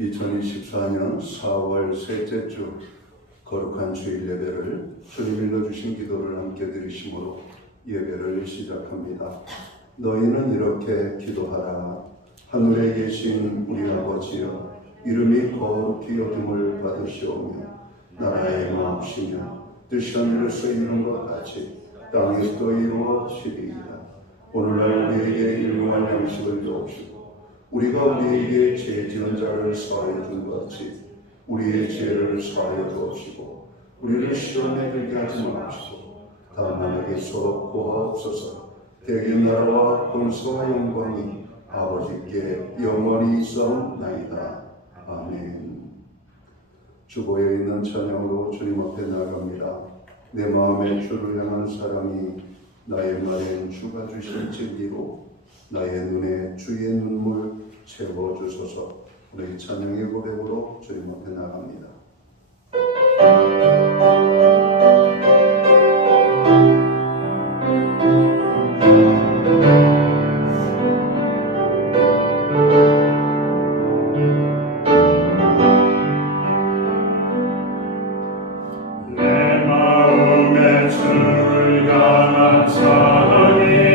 2024년 4월 셋째 주 거룩한 주일 예배를 주님 일러주신 기도를 함께 드리심으로 예배를 시작합니다. 너희는 이렇게 기도하라. 하늘에 계신 우리 아버지여, 이름이 거룩히 여김을 받으시오며 나라의 마옵시며 뜻이 하늘에서 이루는 것 같이 땅에서도 이루어지리이다. 오늘날 우리에게 일용할 양식을 주옵시고 우리가 우리에게 죄 지은 자를 사하여 준 것 같이 우리의 죄를 사하여 주옵시고 우리를 시험에 들게 하지 마옵시고 다만 에게서 구하옵소서. 대개 나라와 권세와 영광이 아버지께 영원히 있사옵나이다. 아멘. 주보에 있는 찬양으로 주님 앞에 나아갑니다. 내 마음에 주를 향한 사랑이 나의 말엔 주가 주신 진리로 나의 눈에 주의 눈물 채워주소서. 우리 찬양의 고백으로 주님 앞에 나갑니다. 내 마음에 주를 향한 사랑이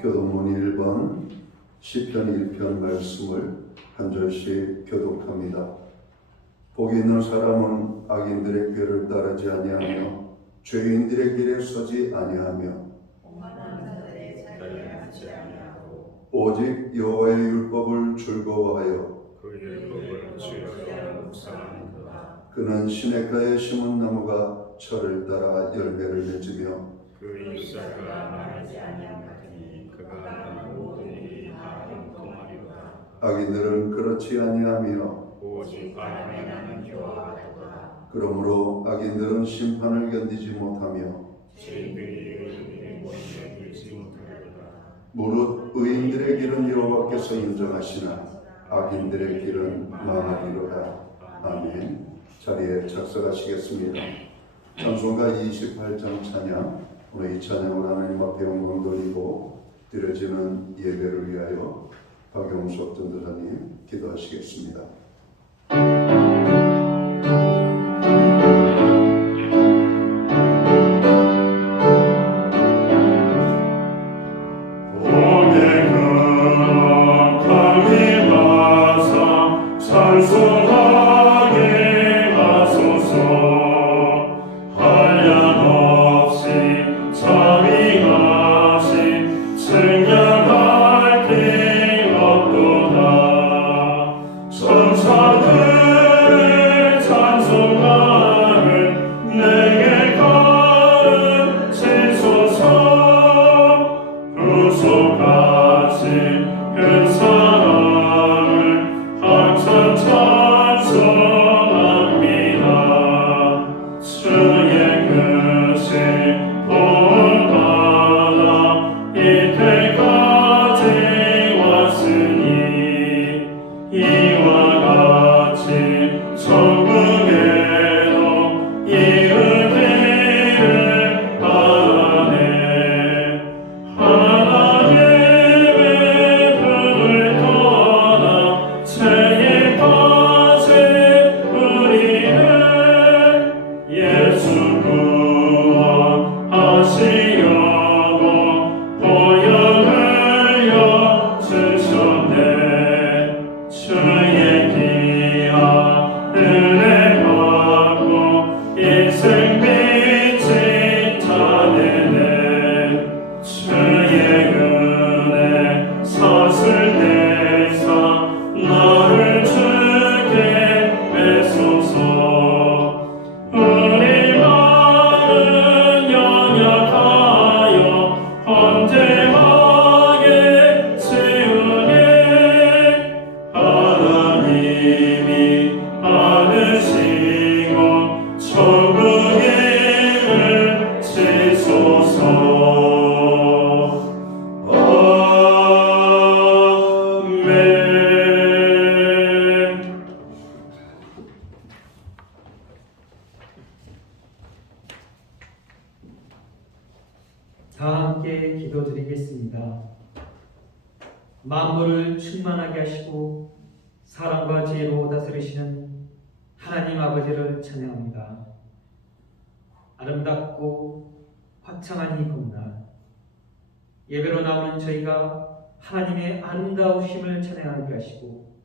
교독문 1번 시편 1편 말씀을 한 절씩 교독합니다. 복이 있는 사람은 악인들의 꾀를 따르지 아니하며 죄인들의 길에 서지 아니하며 오직 여호와의 율법을 즐거워하여 그 율법을 지어서 묵상하는도다. 그는 시냇가에 심은 나무가 철을 따라 열매를 맺으며 그 잎사귀가 마르지 아니하니 그가 하는 모든 일이 다 형통하리로다. 악인들은 그렇지 아니하며 오직 바람에 나는 여호와 같도다. 그러므로 악인들은 심판을 견디지 못하며 죄인들이 의인의 모임에 들지 못하리로다. 무릇 의인들의 길은 여호와께서 인정하시나 악인들의 길은 망하리로다. 아멘. 자리에 착석하시겠습니다. 찬송가 28장 찬양. 오늘 이 찬양을 하나님 앞에 영광 돌리고 드려지는 예배를 위하여 박용석 전도사님 기도하시겠습니다. 다 함께 기도드리겠습니다. 만물을 충만하게 하시고 사랑과 지혜로 다스리시는 하나님 아버지를 찬양합니다. 아름답고 화창한 이 봄날, 예배로 나오는 저희가 하나님의 아름다우심을 찬양하게 하시고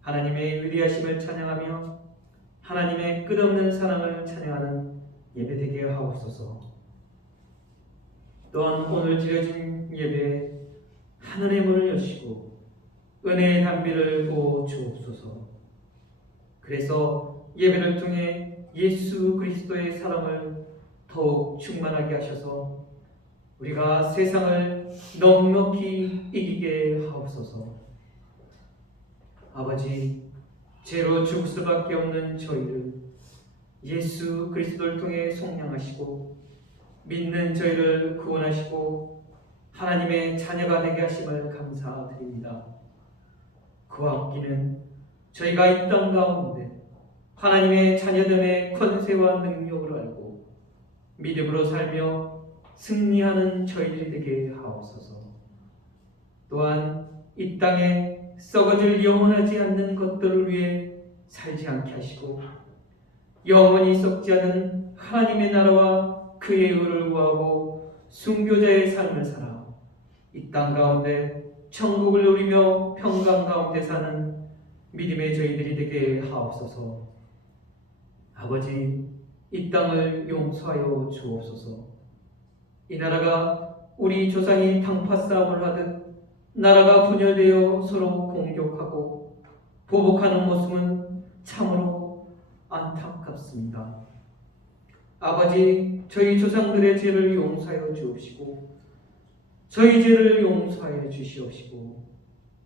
하나님의 위대하심을 찬양하며 하나님의 끝없는 사랑을 찬양하는 예배되게 하옵소서. 또한 오늘 드려진 예배에 하늘의 문을 여시고 은혜의 담비를 부어 주옵소서. 그래서 예배를 통해 예수 그리스도의 사랑을 더욱 충만하게 하셔서 우리가 세상을 넉넉히 이기게 하옵소서. 아버지, 죄로 죽을 수밖에 없는 저희를 예수 그리스도를 통해 속량하시고 믿는 저희를 구원하시고 하나님의 자녀가 되게 하심을 감사드립니다. 그와 함께는 저희가 이 땅 가운데 하나님의 자녀됨의 권세와 능력을 알고 믿음으로 살며 승리하는 저희들이 되게 하옵소서. 또한 이 땅에 썩어질 영원하지 않는 것들을 위해 살지 않게 하시고 영원히 썩지 않은 하나님의 나라와 그의 의를 구하고 순교자의 삶을 살아 이 땅 가운데 천국을 누리며 평강 가운데 사는 믿음의 저희들이 되게 하옵소서. 아버지, 이 땅을 용서하여 주옵소서. 이 나라가 우리 조상이 당파 싸움을 하듯 나라가 분열되어 서로 공격하고 보복하는 모습은 참으로 안타깝습니다. 아버지, 저희 조상들의 죄를 용서하여 주옵시고 저희 죄를 용서하여 주시옵시고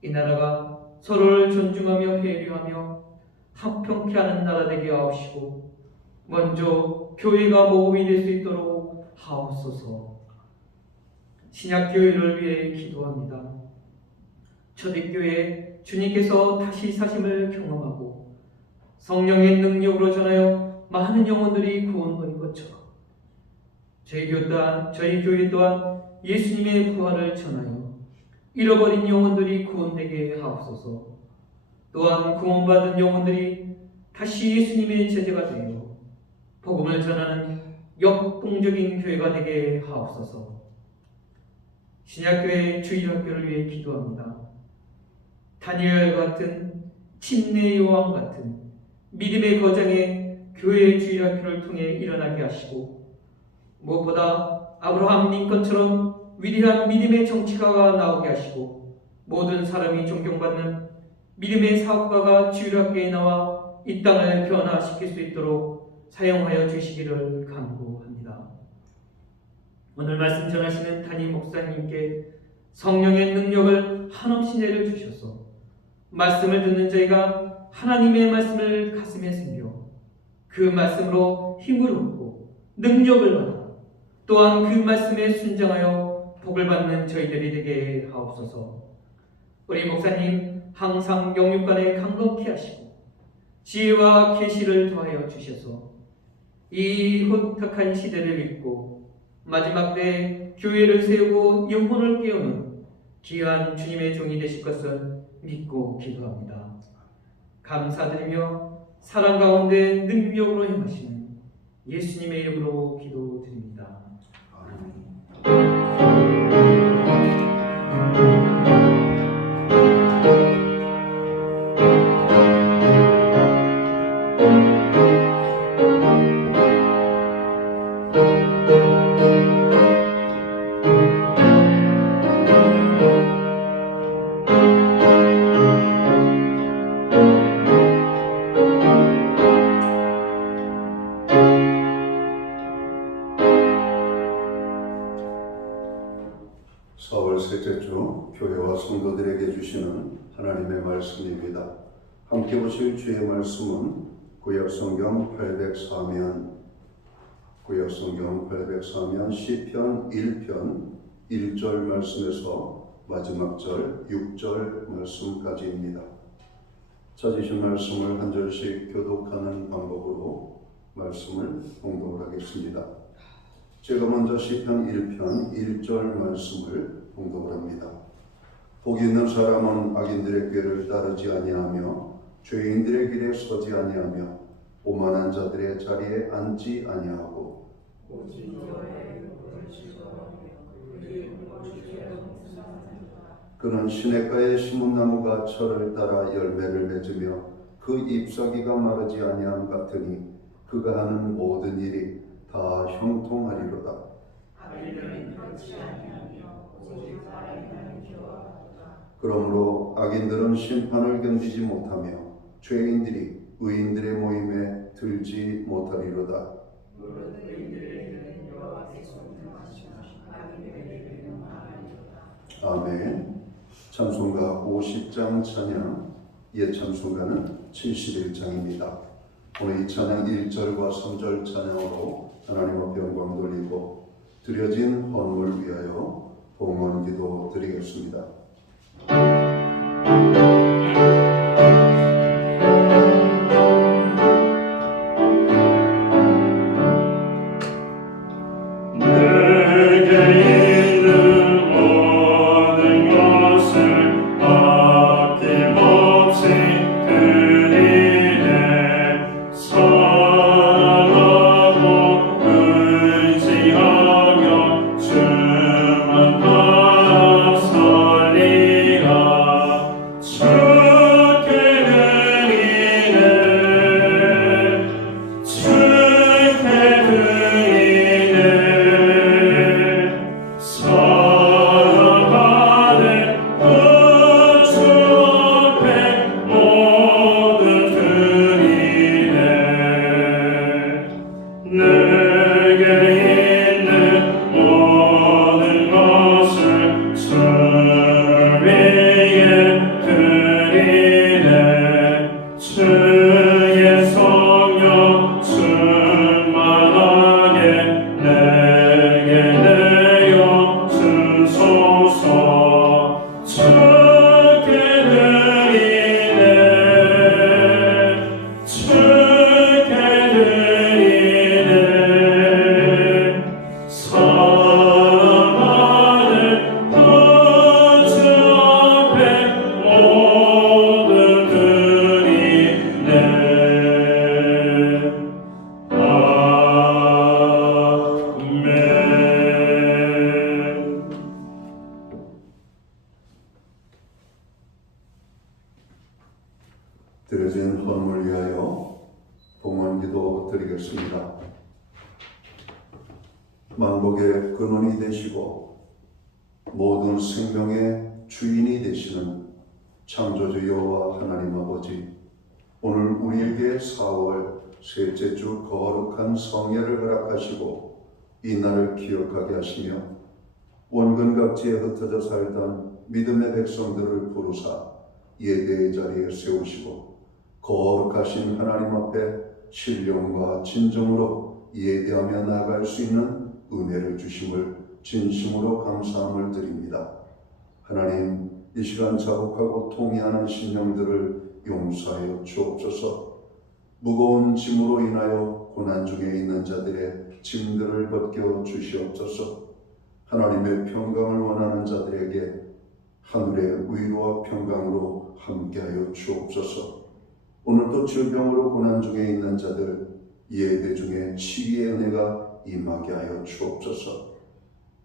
이 나라가 서로를 존중하며 배려하며 합평케 하는 나라 되게 하옵시고 먼저 교회가 모범이 될 수 있도록 하옵소서. 신약교회를 위해 기도합니다. 초대교회 주님께서 다시 사심을 경험하고 성령의 능력으로 전하여 많은 영혼들이 구원받은 것처럼 저희 교회 또한 예수님의 부활을 전하여 잃어버린 영혼들이 구원되게 하옵소서. 또한 구원받은 영혼들이 다시 예수님의 제자가 되어 복음을 전하는 역동적인 교회가 되게 하옵소서. 신약교회 주일학교를 위해 기도합니다. 다니엘 같은 침례 요한 같은 믿음의 거장에 교회 주일학교를 통해 일어나게 하시고 무엇보다 아브라함 링컨처럼 위대한 믿음의 정치가가 나오게 하시고 모든 사람이 존경받는 믿음의 사업가가 주일학교에 나와 이 땅을 변화시킬 수 있도록 사용하여 주시기를 간구합니다. 오늘 말씀 전하시는 담임 목사님께 성령의 능력을 한없이 내려주셔서 말씀을 듣는 저희가 하나님의 말씀을 가슴에 새겨 그 말씀으로 힘을 얻고 능력을 받아 또한 그 말씀에 순종하여 복을 받는 저희들이 되게 하옵소서. 우리 목사님 항상 영육간에 강건케 하시고 지혜와 계시를 더하여 주셔서 이 혼탁한 시대를 읽고 마지막 때 교회를 세우고 영혼을 깨우는 귀한 주님의 종이 되실 것을 믿고 기도합니다. 감사드리며 사랑 가운데 능력으로 행하시는 예수님의 이름으로 기도드립니다. 사월 셋째 주 교회와 성도들에게 주시는 하나님의 말씀입니다. 함께 보실 주의 말씀은 구약성경 804면 시편 1편 1절 말씀에서 마지막 절 6절 말씀까지입니다. 찾으신 말씀을 한 절씩 교독하는 방법으로 말씀을 공독하겠습니다. 제가 먼저 시편 1편 1절 말씀을 봉독을 합니다. 복이 있는 사람은 악인들의 꾀를 따르지 아니하며 죄인들의 길에 서지 아니하며 오만한 자들의 자리에 앉지 아니하고 오직 여호와의 율법을 즐거워하며 그의 율법을 지키는 그는 시냇가에 심은 나무가 철을 따라 열매를 맺으며 그 잎사귀가 마르지 아니함 같으니 그가 하는 모든 일이 다 형통하리로다. 악인들은 그렇지 아니하며 오직 사랑하는 기도하도다. 그러므로 악인들은 심판을 견디지 못하며 죄인들이 의인들의 모임에 들지 못하리로다. 무릇 의인들에게는 여호와께서 명하시나 악인들에게는 명하리로다. 아멘. 찬송가 50장 찬양, 옛 찬송가는 71장입니다. 오늘 이 찬양 1절과 3절 찬양으로 하나님 앞에 영광 돌리고 드려진 헌물 위하여 봉헌 기도 드리겠습니다. 드려진 헌물 위하여 봉헌 기도 드리겠습니다. 만복의 근원이 되시고 모든 생명의 주인이 되시는 창조주 여호와 하나님 아버지, 오늘 우리에게 4월 셋째 주 거룩한 성례를 허락하시고 이 날을 기억하게 하시며 원근 각지에 흩어져 살던 믿음의 백성들을 부르사 예배의 자리에 세우시고 거룩하신 하나님 앞에 신령과 진정으로 예배하며 나아갈 수 있는 은혜를 주심을 진심으로 감사함을 드립니다. 하나님, 이 시간 자복하고 통회하는 신령들을 용서하여 주옵소서. 무거운 짐으로 인하여 고난 중에 있는 자들의 짐들을 벗겨 주시옵소서. 하나님의 평강을 원하는 자들에게 하늘의 위로와 평강으로 함께하여 주옵소서. 오늘도 질병으로 고난 중에 있는 자들 예배 중에 치유의 은혜가 임하게 하여 주옵소서.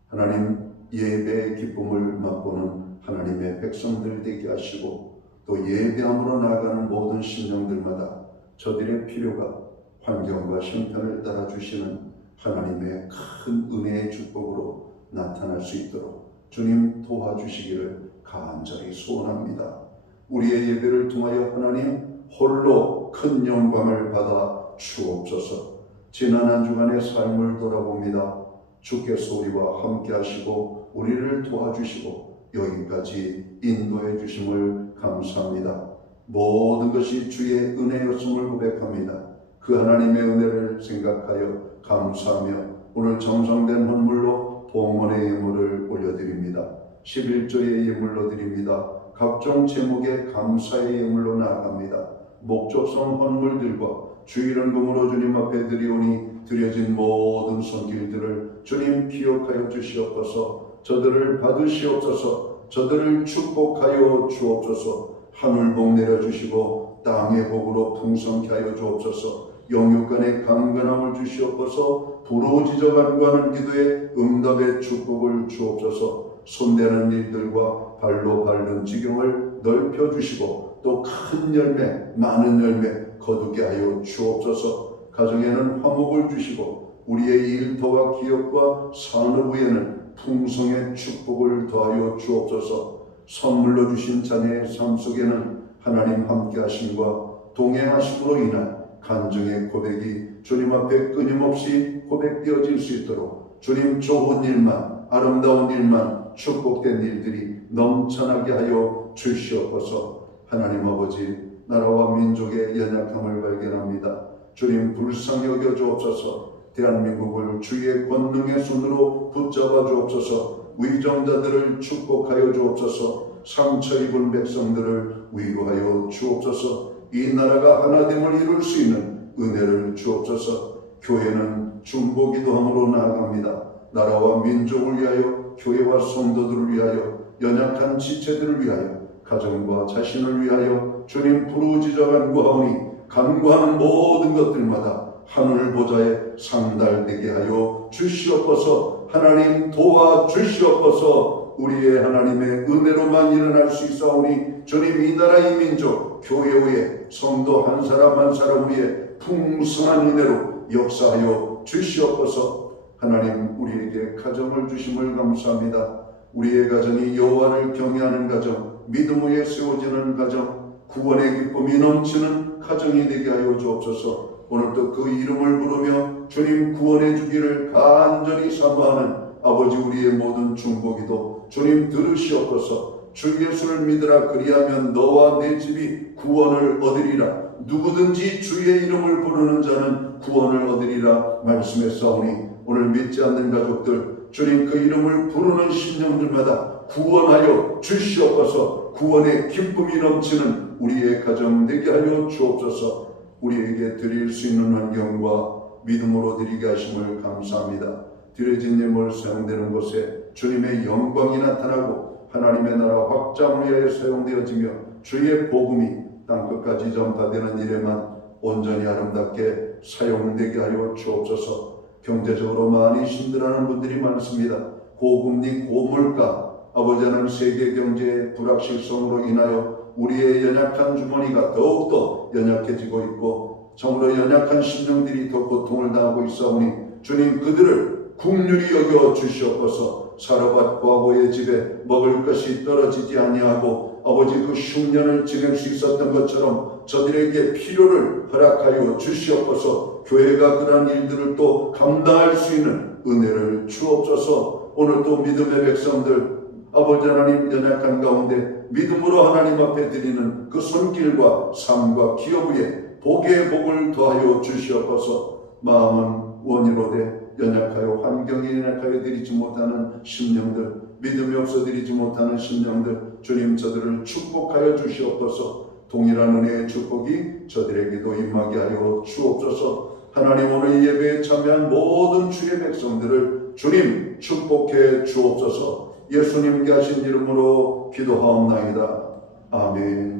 하나님, 예배의 기쁨을 맛보는 하나님의 백성들 되게 하시고 또 예배함으로 나아가는 모든 신령들마다 저들의 필요가 환경과 형편을 따라 주시는 하나님의 큰 은혜의 축복으로 나타날 수 있도록 주님 도와주시기를 간절히 소원합니다. 우리의 예배를 통하여 하나님 홀로 큰 영광을 받아 주옵소서. 지난 한 주간의 삶을 돌아봅니다. 주께서 우리와 함께 하시고 우리를 도와주시고 여기까지 인도해 주심을 감사합니다. 모든 것이 주의 은혜였음을 고백합니다. 그 하나님의 은혜를 생각하여 감사하며 오늘 정성된 헌물로 봉헌의 예물을 올려드립니다. 11조의 예물로 드립니다. 각종 제목의 감사의 예물로 나아갑니다. 목적성 헌물들과 주일헌금으로 주님 앞에 드리오니 드려진 모든 손길들을 주님 기억하여 주시옵소서. 저들을 받으시옵소서. 저들을 축복하여 주옵소서. 하늘 복 내려주시고 땅의 복으로 풍성케 하여 주옵소서. 영육간의 강건함을 주시옵소서. 부르짖어 간구하는 기도에 응답의 축복을 주옵소서. 손대는 일들과 발로 밟는 지경을 넓혀주시고 또 큰 열매, 많은 열매 거두게 하여 주옵소서. 가정에는 화목을 주시고 우리의 일터와 기업과 산업에는 풍성의 축복을 더하여 주옵소서. 선물로 주신 자녀의 삶 속에는 하나님 함께 하심과 동행하심으로 인한 간증의 고백이 주님 앞에 끊임없이 고백되어질 수 있도록 주님 좋은 일만, 아름다운 일만, 축복된 일들이 넘쳐나게 하여 주시옵소서. 하나님 아버지, 나라와 민족의 연약함을 발견합니다. 주님 불쌍히 여겨 주옵소서. 대한민국을 주의 권능의 손으로 붙잡아 주옵소서. 위정자들을 축복하여 주옵소서. 상처 입은 백성들을 위로하여 주옵소서. 이 나라가 하나됨을 이룰 수 있는 은혜를 주옵소서. 교회는 중보기도함으로 나아갑니다. 나라와 민족을 위하여, 교회와 성도들을 위하여, 연약한 지체들을 위하여, 가정과 자신을 위하여 주님 부르짖어 간구하오니 간구하는 모든 것들마다 하늘 보좌에 상달되게 하여 주시옵소서. 하나님 도와주시옵소서. 우리의 하나님의 은혜로만 일어날 수 있사오니 주님 이 나라 이 민족 교회 위에 성도 한 사람 한 사람 위에 풍성한 은혜로 역사하여 주시옵소서. 하나님 우리에게 가정을 주심을 감사합니다. 우리의 가정이 여호와를 경외하는 가정, 믿음 위에 세워지는 가정, 구원의 기쁨이 넘치는 가정이 되게 하여 주옵소서. 오늘도 그 이름을 부르며 주님 구원해 주기를 간절히 사모하는 아버지 우리의 모든 중보기도 주님 들으시옵소서. 주 예수를 믿으라 그리하면 너와 내 집이 구원을 얻으리라. 누구든지 주의 이름을 부르는 자는 구원을 얻으리라 말씀했사오니 오늘 믿지 않는 가족들 주님 그 이름을 부르는 심령들마다 구원하여 주시옵소서. 구원의 기쁨이 넘치는 우리의 가정 되게 하여 주옵소서. 우리에게 드릴 수 있는 환경과 믿음으로 드리게 하심을 감사합니다. 드려진 예물 사용되는 곳에 주님의 영광이 나타나고 하나님의 나라 확장을 위하여 사용되어지며 주의 복음이 땅끝까지 전파되는 일에만 온전히 아름답게 사용되게 하여 주옵소서. 경제적으로 많이 힘들어하는 분들이 많습니다. 고금리, 고물가, 아버지 하나님 세계 경제의 불확실성으로 인하여 우리의 연약한 주머니가 더욱더 연약해지고 있고 정으로 연약한 심령들이 더 고통을 당하고 있사오니 주님 그들을 긍휼히 여겨 주시옵소서. 사르밧 과부의 집에 먹을 것이 떨어지지 아니하고 아버지 그 흉년을 지낼 수 있었던 것처럼 저들에게 필요를 허락하여 주시옵소서. 교회가 그러한 일들을 또 감당할 수 있는 은혜를 주옵소서. 오늘 또 믿음의 백성들 아버지 하나님 연약한 가운데 믿음으로 하나님 앞에 드리는 그 손길과 삶과 기업 위에 복의 복을 더하여 주시옵소서. 마음은 원이로되 연약하여 환경이 연약하여 드리지 못하는 심령들, 믿음이 없어 드리지 못하는 심령들 주님 저들을 축복하여 주시옵소서. 동일한 은혜의 축복이 저들에게도 임하게 하여 주옵소서. 하나님 오늘 예배에 참여한 모든 주의 백성들을 주님 축복해 주옵소서. 예수님께 하신 이름으로 기도하옵나이다. 아멘.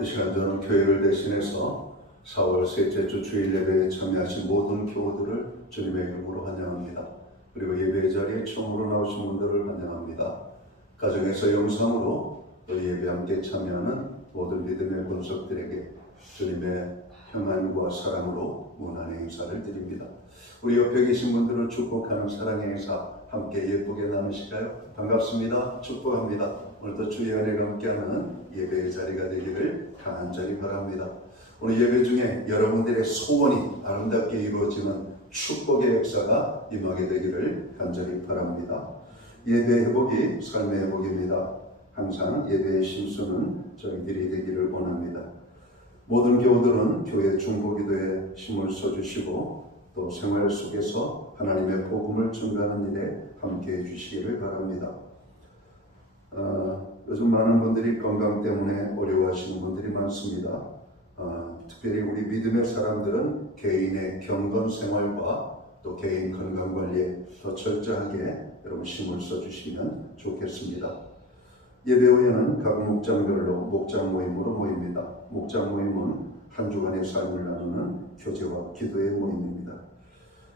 이 시간 저는 교회를 대신해서 4월 셋째 주 주일 예배에 참여하신 모든 교우들을 주님의 이름으로 환영합니다. 그리고 예배 자리에 처음으로 나오신 분들을 환영합니다. 가정에서 영상으로 또 예배 함께 참여하는 모든 믿음의 본석들에게 주님의 평안과 사랑으로 문안의 행사를 드립니다. 우리 옆에 계신 분들을 축복하는 사랑의 행사 함께 예쁘게 나누실까요? 반갑습니다. 축복합니다. 오늘도 주의 은혜가 함께하는 예배의 자리가 되기를 간절히 바랍니다. 오늘 예배 중에 여러분들의 소원이 아름답게 이루어지는 축복의 역사가 임하게 되기를 간절히 바랍니다. 예배 회복이 삶의 회복입니다. 항상 예배의 심수는 저희들이 되기를 원합니다. 모든 교우들은 교회 중보기도에 힘을 써주시고 또 생활 속에서 하나님의 복음을 전가하는 일에 함께해 주시기를 바랍니다. 요즘 많은 분들이 건강 때문에 어려워하시는 분들이 많습니다. 특별히 우리 믿음의 사람들은 개인의 경건 생활과 또 개인 건강 관리에 더 철저하게 여러분 힘을 써주시면 좋겠습니다. 예배 후에는 각 목장별로 목장 모임으로 모입니다. 목장 모임은 한 주간의 삶을 나누는 교제와 기도의 모임입니다.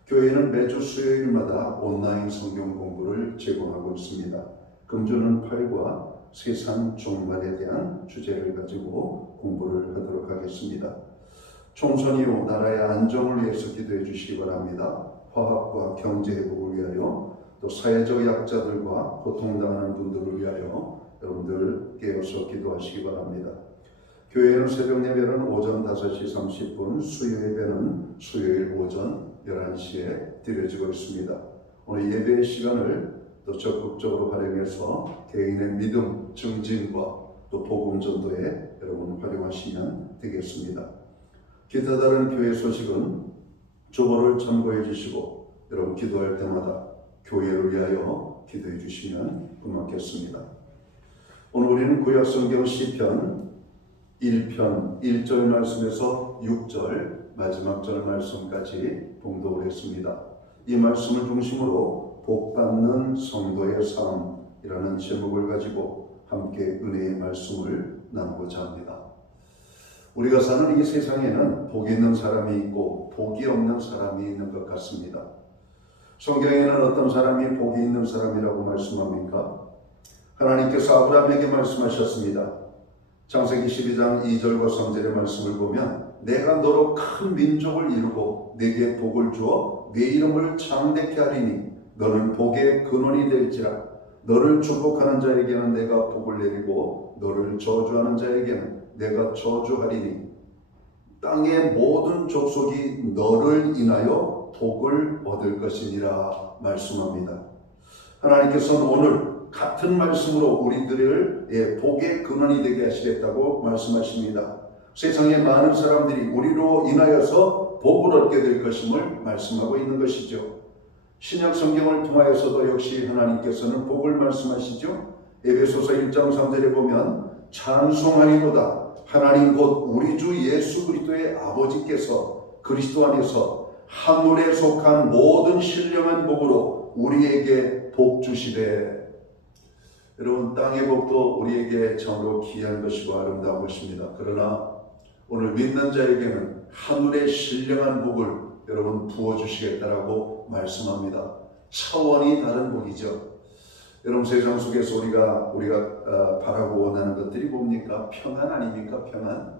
교회는 매주 수요일마다 온라인 성경 공부를 제공하고 있습니다. 금주는 8과 세상 종말에 대한 주제를 가지고 공부를 하도록 하겠습니다. 총선 이후 나라의 안정을 위해서 기도해 주시기 바랍니다. 화합과 경제 회복을 위하여 또 사회적 약자들과 고통당하는 분들을 위하여 여러분들 깨어서 기도하시기 바랍니다. 교회는 새벽 예배는 오전 5시 30분, 수요 예배는 수요일 오전 11시에 드려지고 있습니다. 오늘 예배의 시간을 또 적극적으로 활용해서 개인의 믿음 증진과 또 복음 전도에 여러분 활용하시면 되겠습니다. 기타 다른 교회 소식은 주보를 참고해 주시고 여러분 기도할 때마다 교회를 위하여 기도해 주시면 고맙겠습니다. 오늘 우리는 구약성경 시편 1편 1절 말씀에서 6절 마지막 절 말씀까지 봉독을 했습니다. 이 말씀을 중심으로 복받는 성도의 삶이라는 제목을 가지고 함께 은혜의 말씀을 나누고자 합니다. 우리가 사는 이 세상에는 복이 있는 사람이 있고 복이 없는 사람이 있는 것 같습니다. 성경에는 어떤 사람이 복이 있는 사람이라고 말씀합니까? 하나님께서 아브라함에게 말씀하셨습니다. 창세기 12장 2절과 3절의 말씀을 보면 내가 너로 큰 민족을 이루고 내게 복을 주어 내 이름을 창대케 하리니 너는 복의 근원이 될지라. 너를 축복하는 자에게는 내가 복을 내리고 너를 저주하는 자에게는 내가 저주하리니 땅의 모든 족속이 너를 인하여 복을 얻을 것이니라 말씀합니다. 하나님께서는 오늘 같은 말씀으로 우리들을 복의 근원이 되게 하시겠다고 말씀하십니다. 세상에 많은 사람들이 우리로 인하여서 복을 얻게 될 것임을 말씀하고 있는 것이죠. 신약 성경을 통하여서도 역시 하나님께서는 복을 말씀하시죠. 에베소서 1장 3절에 보면 찬송하리로다 하나님 곧 우리 주 예수 그리스도의 아버지께서 그리스도 안에서 하늘에 속한 모든 신령한 복으로 우리에게 복 주시되. 여러분 땅의 복도 우리에게 참으로 귀한 것이고 아름다운 것입니다. 그러나 오늘 믿는 자에게는 하늘의 신령한 복을 여러분 부어주시겠다라고 말씀합니다. 차원이 다른 복이죠. 여러분 세상 속에서 우리가 바라고 원하는 것들이 뭡니까? 평안 아닙니까? 평안.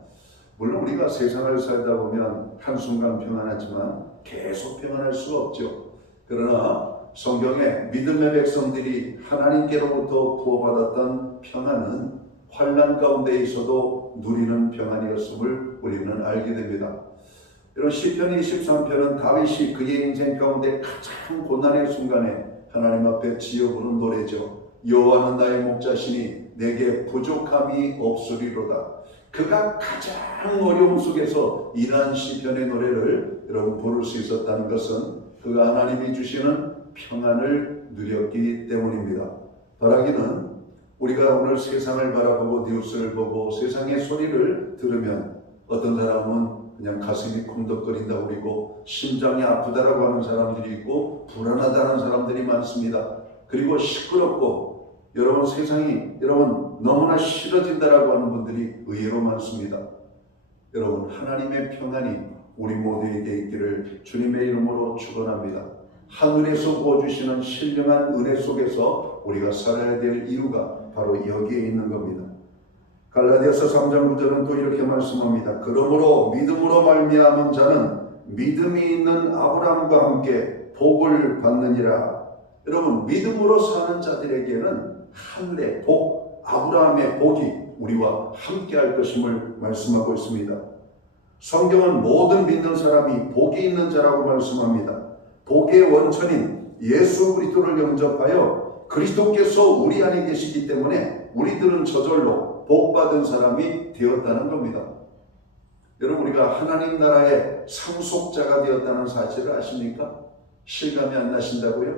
물론 우리가 세상을 살다 보면 한순간 평안하지만 계속 평안할 수가 없죠. 그러나 성경에 믿음의 백성들이 하나님께로부터 부어받았던 평안은 환난 가운데 있어도 누리는 평안이었음을 우리는 알게 됩니다. 이런 시편 23편은 다윗이 그의 인생 가운데 가장 고난의 순간에 하나님 앞에 지어부는 노래죠. 여호와는 나의 목자시니 내게 부족함이 없으리로다. 그가 가장 어려움 속에서 이러한 시편의 노래를 여러분 부를 수 있었다는 것은 그가 하나님이 주시는 평안을 누렸기 때문입니다. 바라기는 우리가 오늘 세상을 바라보고 뉴스를 보고 세상의 소리를 들으면 어떤 사람은 그냥 가슴이 쿵덕거린다고 그러고 심장이 아프다라고 하는 사람들이 있고 불안하다는 사람들이 많습니다. 그리고 시끄럽고 여러분 세상이 여러분 너무나 싫어진다라고 하는 분들이 의외로 많습니다. 여러분 하나님의 평안이 우리 모두에게 있기를 주님의 이름으로 축원합니다. 하늘에서 부어주시는 신령한 은혜 속에서 우리가 살아야 될 이유가 바로 여기에 있는 겁니다. 갈라디아서 3장 9절은 또 이렇게 말씀합니다. 그러므로 믿음으로 말미암은 자는 믿음이 있는 아브라함과 함께 복을 받느니라. 여러분 믿음으로 사는 자들에게는 하늘의 복, 아브라함의 복이 우리와 함께 할 것임을 말씀하고 있습니다. 성경은 모든 믿는 사람이 복이 있는 자라고 말씀합니다. 복의 원천인 예수 그리스도를 영접하여 그리스도께서 우리 안에 계시기 때문에 우리들은 저절로 복받은 사람이 되었다는 겁니다. 여러분, 우리가 하나님 나라의 상속자가 되었다는 사실을 아십니까? 실감이 안 나신다고요?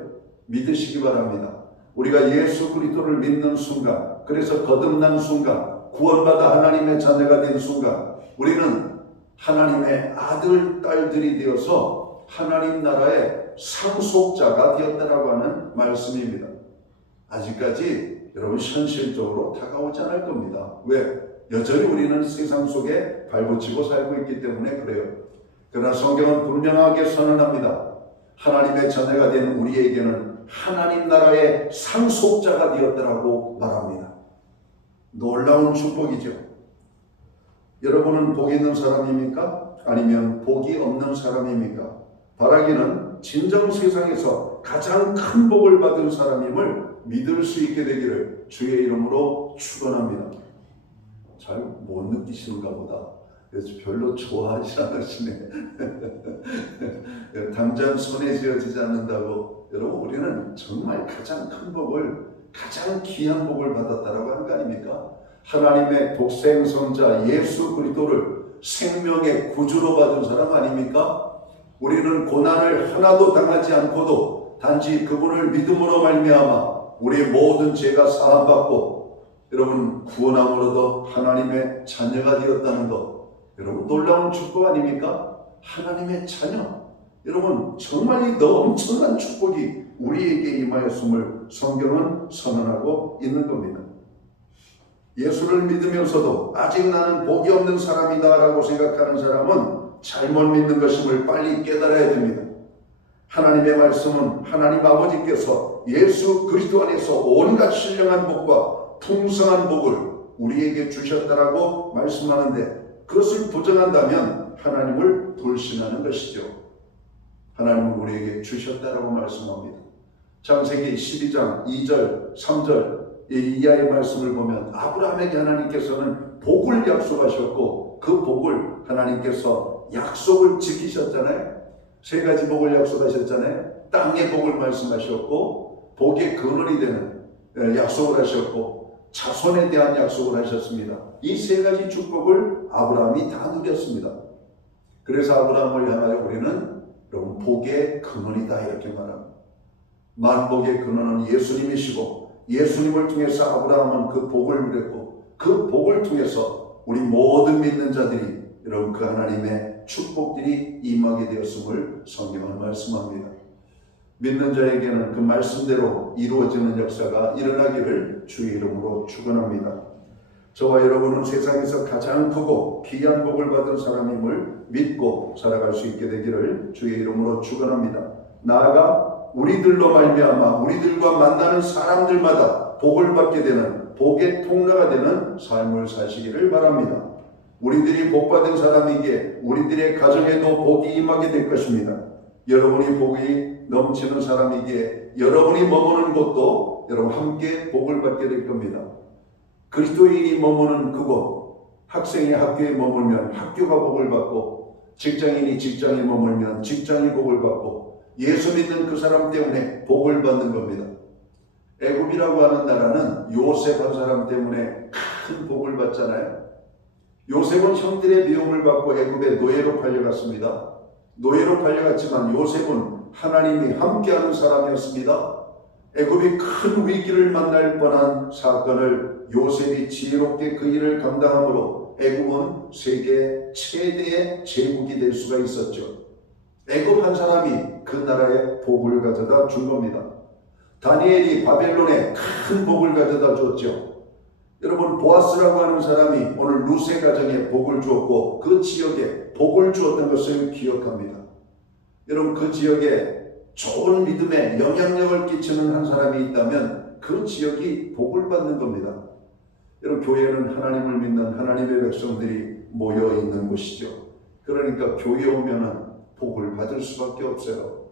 믿으시기 바랍니다. 우리가 예수 그리스도를 믿는 순간, 그래서 거듭난 순간, 구원받아 하나님의 자녀가 된 순간, 우리는 하나님의 아들, 딸들이 되어서 하나님 나라의 상속자가 되었다라고 하는 말씀입니다. 아직까지 여러분 현실적으로 다가오지 않을 겁니다. 왜? 여전히 우리는 세상 속에 발붙이고 살고 있기 때문에 그래요. 그러나 성경은 분명하게 선언합니다. 하나님의 자녀가 된 우리에게는 하나님 나라의 상속자가 되었다라고 말합니다. 놀라운 축복이죠. 여러분은 복이 있는 사람입니까? 아니면 복이 없는 사람입니까? 바라기는 진정 세상에서 가장 큰 복을 받은 사람임을 믿을 수 있게 되기를 주의 이름으로 축원합니다. 잘 못 느끼시는가 보다. 그래서 별로 좋아하지 않으시네. 당장 손에 쥐어지지 않는다고. 여러분, 우리는 정말 가장 큰 복을, 가장 귀한 복을 받았다라고 하는 거 아닙니까? 하나님의 독생성자 예수 그리스도를 생명의 구주로 받은 사람 아닙니까? 우리는 고난을 하나도 당하지 않고도 단지 그분을 믿음으로 말미암아 우리의 모든 죄가 사함받고 여러분 구원함으로도 하나님의 자녀가 되었다는 것, 여러분 놀라운 축복 아닙니까? 하나님의 자녀. 여러분 정말 이 엄청난 축복이 우리에게 임하였음을 성경은 선언하고 있는 겁니다. 예수를 믿으면서도 아직 나는 복이 없는 사람이다 라고 생각하는 사람은 잘못 믿는 것임을 빨리 깨달아야 됩니다. 하나님의 말씀은 하나님 아버지께서 예수 그리스도 안에서 온갖 신령한 복과 풍성한 복을 우리에게 주셨다라고 말씀하는데, 그것을 부정한다면 하나님을 불신하는 것이죠. 하나님은 우리에게 주셨다라고 말씀합니다. 창세기 12장 2절 3절 이하의 말씀을 보면 아브라함에게 하나님께서는 복을 약속하셨고 그 복을 하나님께서 약속을 지키셨잖아요. 세 가지 복을 약속하셨잖아요. 땅의 복을 말씀하셨고 복의 근원이 되는 약속을 하셨고 자손에 대한 약속을 하셨습니다. 이 세 가지 축복을 아브라함이 다 누렸습니다. 그래서 아브라함을 향하여 우리는 여러분 복의 근원이다 이렇게 말합니다. 만복의 근원은 예수님이시고 예수님을 통해서 아브라함은 그 복을 누렸고 그 복을 통해서 우리 모든 믿는 자들이 여러분 그 하나님의 축복들이 임하게 되었음을 성경은 말씀합니다. 믿는 자에게는 그 말씀대로 이루어지는 역사가 일어나기를 주의 이름으로 축원합니다. 저와 여러분은 세상에서 가장 크고 귀한 복을 받은 사람임을 믿고 살아갈 수 있게 되기를 주의 이름으로 축원합니다. 나아가 우리들로 말미암아 우리들과 만나는 사람들마다 복을 받게 되는 복의 통로가 되는 삶을 사시기를 바랍니다. 우리들이 복받은 사람에게 우리들의 가정에도 복이 임하게 될 것입니다. 여러분이 복이 넘치는 사람에게 여러분이 머무는 곳도 여러분 함께 복을 받게 될 겁니다. 그리스도인이 머무는 그곳, 학생이 학교에 머물면 학교가 복을 받고 직장인이 직장에 머물면 직장이 복을 받고 예수 믿는 그 사람 때문에 복을 받는 겁니다. 애굽이라고 하는 나라는 요셉 한 사람 때문에 큰 복을 받잖아요. 요셉은 형들의 미움을 받고 애굽의 노예로 팔려갔습니다. 노예로 팔려갔지만 요셉은 하나님이 함께하는 사람이었습니다. 애굽이 큰 위기를 만날 뻔한 사건을 요셉이 지혜롭게 그 일을 감당함으로 애굽은 세계 최대의 제국이 될 수가 있었죠. 애굽 한 사람이 그 나라에 복을 가져다 준 겁니다. 다니엘이 바벨론에 큰 복을 가져다 줬죠. 여러분 보아스라고 하는 사람이 오늘 루세 가정에 복을 주었고 그 지역에 복을 주었던 것을 기억합니다. 여러분 그 지역에 좋은 믿음에 영향력을 끼치는 한 사람이 있다면 그 지역이 복을 받는 겁니다. 여러분 교회는 하나님을 믿는 하나님의 백성들이 모여 있는 곳이죠. 그러니까 교회 오면은 복을 받을 수밖에 없어요.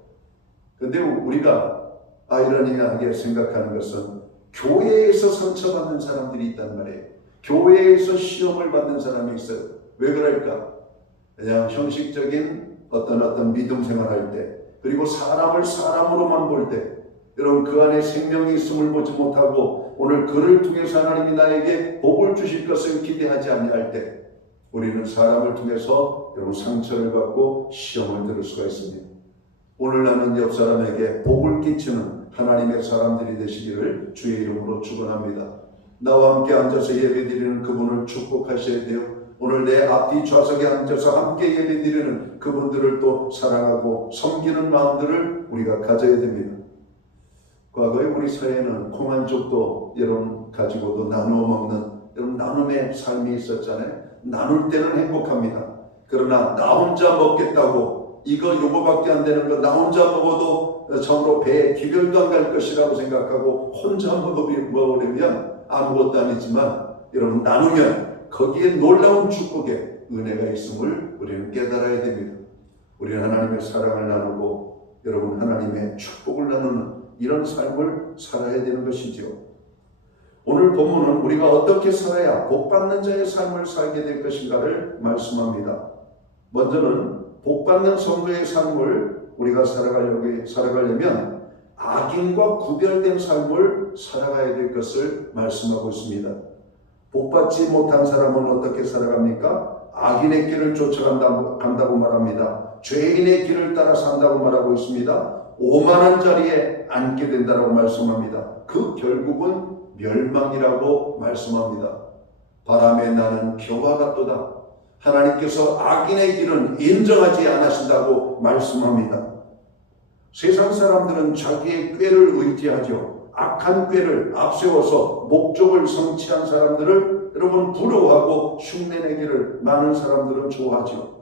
근데 우리가 아이러니하게 생각하는 것은 교회에서 상처받는 사람들이 있단 말이에요. 교회에서 시험을 받는 사람이 있어요. 왜 그럴까? 그냥 형식적인 어떤 믿음 생활할 때, 그리고 사람을 사람으로만 볼 때, 여러분 그 안에 생명이 있음을 보지 못하고 오늘 그를 통해서 하나님이 나에게 복을 주실 것을 기대하지 아니할 때 우리는 사람을 통해서 여러분 상처를 받고 시험을 들을 수가 있습니다. 오늘 나는 옆 사람에게 복을 끼치는 하나님의 사람들이 되시기를 주의 이름으로 축원합니다. 나와 함께 앉아서 예배드리는 그분을 축복하셔야 돼요. 오늘 내 앞뒤 좌석에 앉아서 함께 예배드리는 그분들을 또 사랑하고 섬기는 마음들을 우리가 가져야 됩니다. 과거에 우리 사회에는 콩 한 쪽도 여러분 가지고도 나누어 먹는 여러분 나눔의 삶이 있었잖아요. 나눌 때는 행복합니다. 그러나 나 혼자 먹겠다고 이거 요거밖에 안 되는 거 나 혼자 먹어도 참으로 배에 기별도 안 갈 것이라고 생각하고 혼자 먹으려면 아무것도 아니지만 여러분 나누면 거기에 놀라운 축복의 은혜가 있음을 우리는 깨달아야 됩니다. 우리는 하나님의 사랑을 나누고 여러분 하나님의 축복을 나누는 이런 삶을 살아야 되는 것이죠. 오늘 본문은 우리가 어떻게 살아야 복받는 자의 삶을 살게 될 것인가를 말씀합니다. 먼저는 복받는 성도의 삶을 우리가 살아가려면 악인과 구별된 삶을 살아가야 될 것을 말씀하고 있습니다. 복받지 못한 사람은 어떻게 살아갑니까? 악인의 길을 쫓아간다고 말합니다. 죄인의 길을 따라 산다고 말하고 있습니다. 오만한 자리에 앉게 된다고 말씀합니다. 그 결국은 멸망이라고 말씀합니다. 바람에 나는 겨와 같도다. 하나님께서 악인의 길은 인정하지 않으신다고 말씀합니다. 세상 사람들은 자기의 꾀를 의지하죠. 악한 꾀를 앞세워서 목적을 성취한 사람들을 여러분 부러워하고 흉내내기를 많은 사람들은 좋아하죠.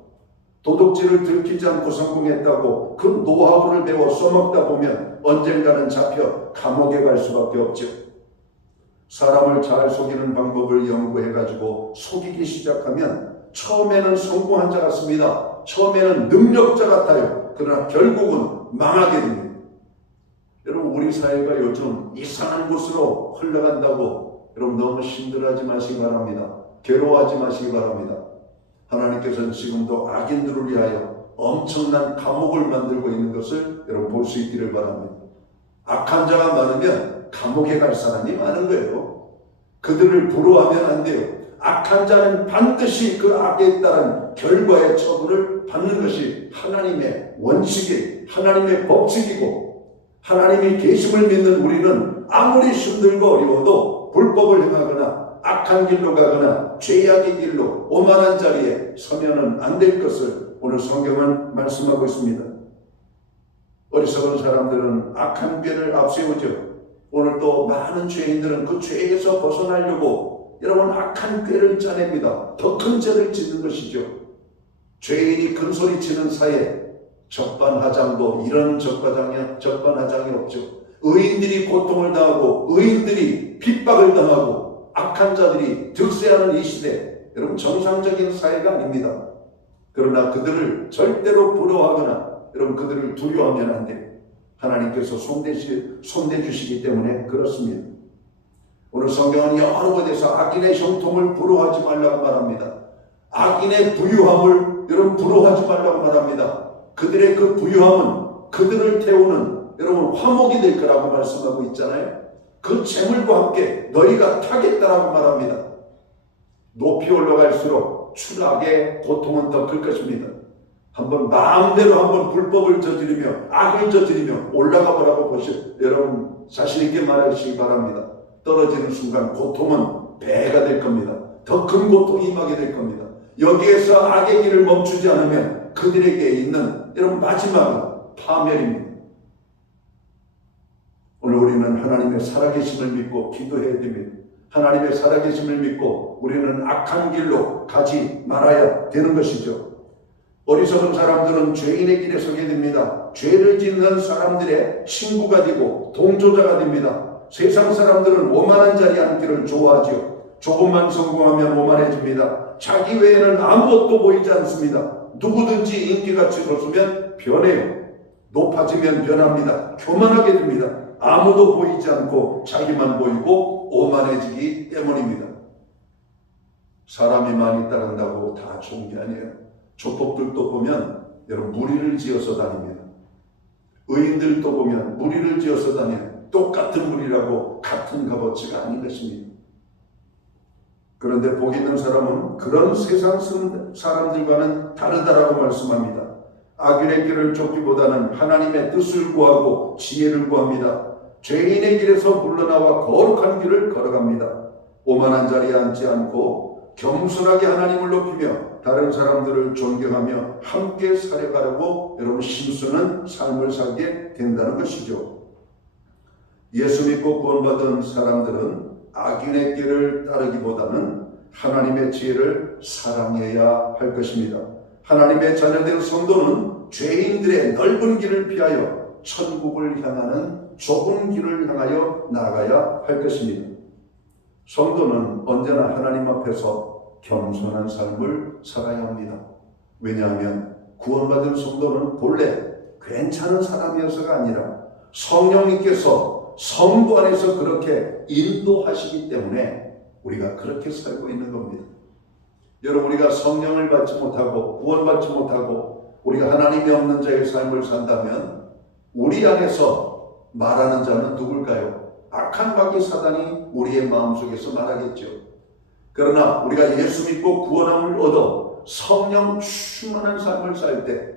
도둑질을 들키지 않고 성공했다고 그 노하우를 배워 써먹다 보면 언젠가는 잡혀 감옥에 갈 수밖에 없죠. 사람을 잘 속이는 방법을 연구해가지고 속이기 시작하면 처음에는 성공한 자 같습니다. 처음에는 능력자 같아요. 그러나 결국은 망하게 됩니다. 여러분 우리 사회가 요즘 이상한 곳으로 흘러간다고 여러분 너무 힘들어하지 마시기 바랍니다. 괴로워하지 마시기 바랍니다. 하나님께서는 지금도 악인들을 위하여 엄청난 감옥을 만들고 있는 것을 여러분 볼 수 있기를 바랍니다. 악한 자가 많으면 감옥에 갈 사람이 많은 거예요. 그들을 부러워하면 안 돼요. 악한 자는 반드시 그 악에 따른 결과의 처분을 받는 것이 하나님의 원칙이 하나님의 법칙이고 하나님이 계심을 믿는 우리는 아무리 힘들고 어려워도 불법을 행하거나 악한 길로 가거나 죄악의 길로 오만한 자리에 서면은 안 될 것을 오늘 성경은 말씀하고 있습니다. 어리석은 사람들은 악한 꾀를 앞세우죠. 오늘 또 많은 죄인들은 그 죄에서 벗어나려고 여러분 악한 꾀를 짜냅니다. 더 큰 죄를 짓는 것이죠. 죄인이 큰 소리 치는 사이에 적반하장도 이런 적반하장이 없죠. 의인들이 고통을 당하고 의인들이 핍박을 당하고 악한 자들이 득세하는 이 시대, 여러분 정상적인 사회가 아닙니다. 그러나 그들을 절대로 부러워하거나 여러분 그들을 두려워하면 안 돼요. 하나님께서 손대주시기 때문에 그렇습니다. 오늘 성경은 여러 곳에서 악인의 형통을 부러워하지 말라고 말합니다. 악인의 부유함을 여러분 부러워하지 말라고 말합니다. 그들의 그 부유함은 그들을 태우는 여러분 화목이 될 거라고 말씀하고 있잖아요. 그 재물과 함께 너희가 타겠다라고 말합니다. 높이 올라갈수록 추락의 고통은 더 클 것입니다. 한번 마음대로 한번 불법을 저지르며 악을 저지르며 올라가 보라고 여러분 자신 있게 말하시기 바랍니다. 떨어지는 순간 고통은 배가 될 겁니다. 더 큰 고통이 임하게 될 겁니다. 여기에서 악의 길을 멈추지 않으면 그들에게 있는 여러분 마지막은 파멸입니다. 오늘 우리는 하나님의 살아계심을 믿고 기도해야 됩니다. 하나님의 살아계심을 믿고 우리는 악한 길로 가지 말아야 되는 것이죠. 어리석은 사람들은 죄인의 길에 서게 됩니다. 죄를 짓는 사람들의 친구가 되고 동조자가 됩니다. 세상 사람들은 오만한 자리에 앉기를 좋아하죠. 조금만 성공하면 오만해집니다. 자기 외에는 아무것도 보이지 않습니다. 누구든지 인기가 치솟으면 변해요. 높아지면 변합니다. 교만하게 됩니다. 아무도 보이지 않고 자기만 보이고 오만해지기 때문입니다. 사람이 많이 따른다고 다 좋은 게 아니에요. 조폭들도 보면 여러분 무리를 지어서 다닙니다. 의인들도 보면 무리를 지어서 다녀 똑같은 무리라고 같은 값어치가 아닌 것입니다. 그런데 복 있는 사람은 그런 세상 사람들과는 다르다라고 말씀합니다. 악인의 길을 쫓기보다는 하나님의 뜻을 구하고 지혜를 구합니다. 죄인의 길에서 물러나와 거룩한 길을 걸어갑니다. 오만한 자리에 앉지 않고 겸손하게 하나님을 높이며 다른 사람들을 존경하며 함께 살아가려고 여러분 힘쓰는 삶을 살게 된다는 것이죠. 예수 믿고 구원받은 사람들은 악인의 길을 따르기보다는 하나님의 지혜를 사랑해야 할 것입니다. 하나님의 자녀된 성도는 죄인들의 넓은 길을 피하여 천국을 향하는 좁은 길을 향하여 나아가야 할 것입니다. 성도는 언제나 하나님 앞에서 겸손한 삶을 살아야 합니다. 왜냐하면 구원받은 성도는 본래 괜찮은 사람이어서가 아니라 성령님께서 성도 안에서 그렇게 인도하시기 때문에 우리가 그렇게 살고 있는 겁니다. 여러분, 우리가 성령을 받지 못하고 구원받지 못하고 우리가 하나님이 없는 자의 삶을 산다면 우리 안에서 말하는 자는 누굴까요? 악한 마귀 사단이 우리의 마음속에서 말하겠죠. 그러나 우리가 예수 믿고 구원함을 얻어 성령 충만한 삶을 살 때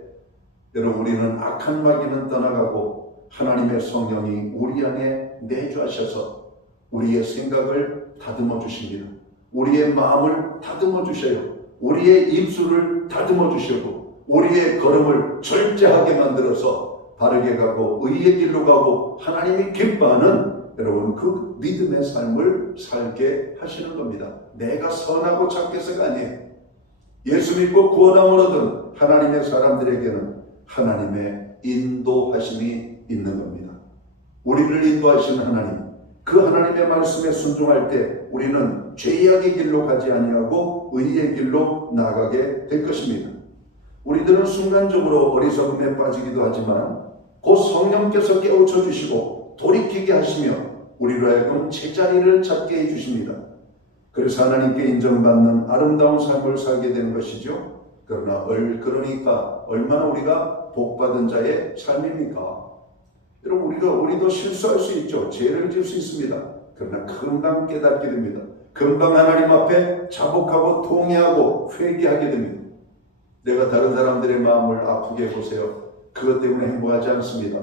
여러분, 우리는 악한 마귀는 떠나가고 하나님의 성령이 우리 안에 내주하셔서 우리의 생각을 다듬어 주십니다. 우리의 마음을 다듬어 주셔요. 우리의 입술을 다듬어 주시고 우리의 걸음을 절제하게 만들어서 바르게 가고 의의 길로 가고 하나님이 기뻐하는 여러분 그 믿음의 삶을 살게 하시는 겁니다. 내가 선하고 착해서가 아니에요. 예수 믿고 구원함을 얻은 하나님의 사람들에게는 하나님의 인도하심이 있는 겁니다. 우리를 인도하시는 하나님, 그 하나님의 말씀에 순종할 때 우리는 죄악의 길로 가지 아니하고 의의 길로 나아가게 될 것입니다. 우리들은 순간적으로 어리석음에 빠지기도 하지만 곧 성령께서 깨우쳐 주시고 돌이키게 하시며 우리로 하여금 제자리를 찾게 해주십니다. 그래서 하나님께 인정받는 아름다운 삶을 살게 되는 것이죠. 그러니까 얼마나 우리가 복받은 자의 삶입니까? 여러분, 우리도 실수할 수 있죠. 죄를 지을 수 있습니다. 그러나 금방 깨닫게 됩니다. 금방 하나님 앞에 자복하고 통회하고 회개하게 됩니다. 내가 다른 사람들의 마음을 아프게 해보세요. 그것 때문에 행복하지 않습니다.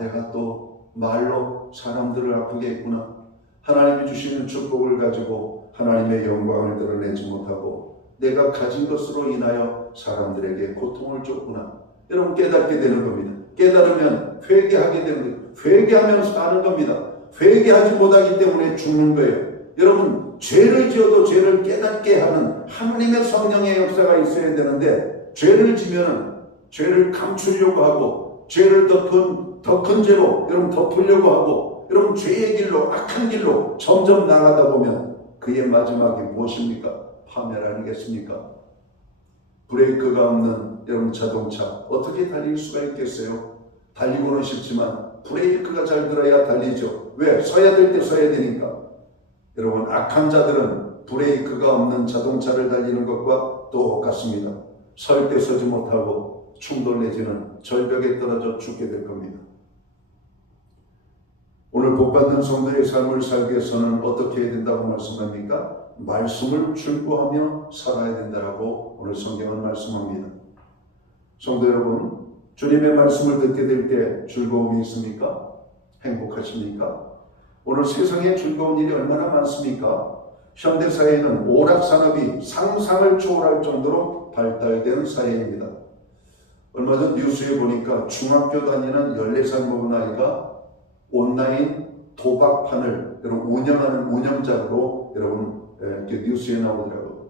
내가 또 말로 사람들을 아프게 했구나. 하나님이 주시는 축복을 가지고 하나님의 영광을 드러내지 못하고 내가 가진 것으로 인하여 사람들에게 고통을 줬구나. 여러분, 깨닫게 되는 겁니다. 깨달으면 회개하게 되는 거예요. 회개하면서 사는 겁니다. 회개하지 못하기 때문에 죽는 거예요. 여러분, 죄를 지어도 죄를 깨닫게 하는 하나님의 성령의 역사가 있어야 되는데 죄를 지면 죄를 감추려고 하고 죄를 더 큰 죄로 여러분 덮으려고 하고 여러분 죄의 길로 악한 길로 점점 나가다 보면 그의 마지막이 무엇입니까? 파멸 아니겠습니까? 브레이크가 없는 여러분 자동차 어떻게 달릴 수가 있겠어요? 달리고는 싶지만 브레이크가 잘 들어야 달리죠. 왜? 서야 될 때 서야 되니까. 여러분, 악한 자들은 브레이크가 없는 자동차를 달리는 것과 똑같습니다. 설 때 서지 못하고 충돌 내지는 절벽에 떨어져 죽게 될 겁니다. 오늘 복받는 성도의 삶을 살기 위해서는 어떻게 해야 된다고 말씀합니까? 말씀을 출구하며 살아야 된다고 오늘 성경은 말씀합니다. 성도 여러분, 주님의 말씀을 듣게 될 때 즐거움이 있습니까? 행복하십니까? 오늘 세상에 즐거운 일이 얼마나 많습니까? 현대사회는 오락산업이 상상을 초월할 정도로 발달된 사회입니다. 얼마 전 뉴스에 보니까 중학교 다니는 14살 먹은 아이가 온라인 도박판을 여러분 운영하는 운영자로 여러분 뉴스에 나오더라고요.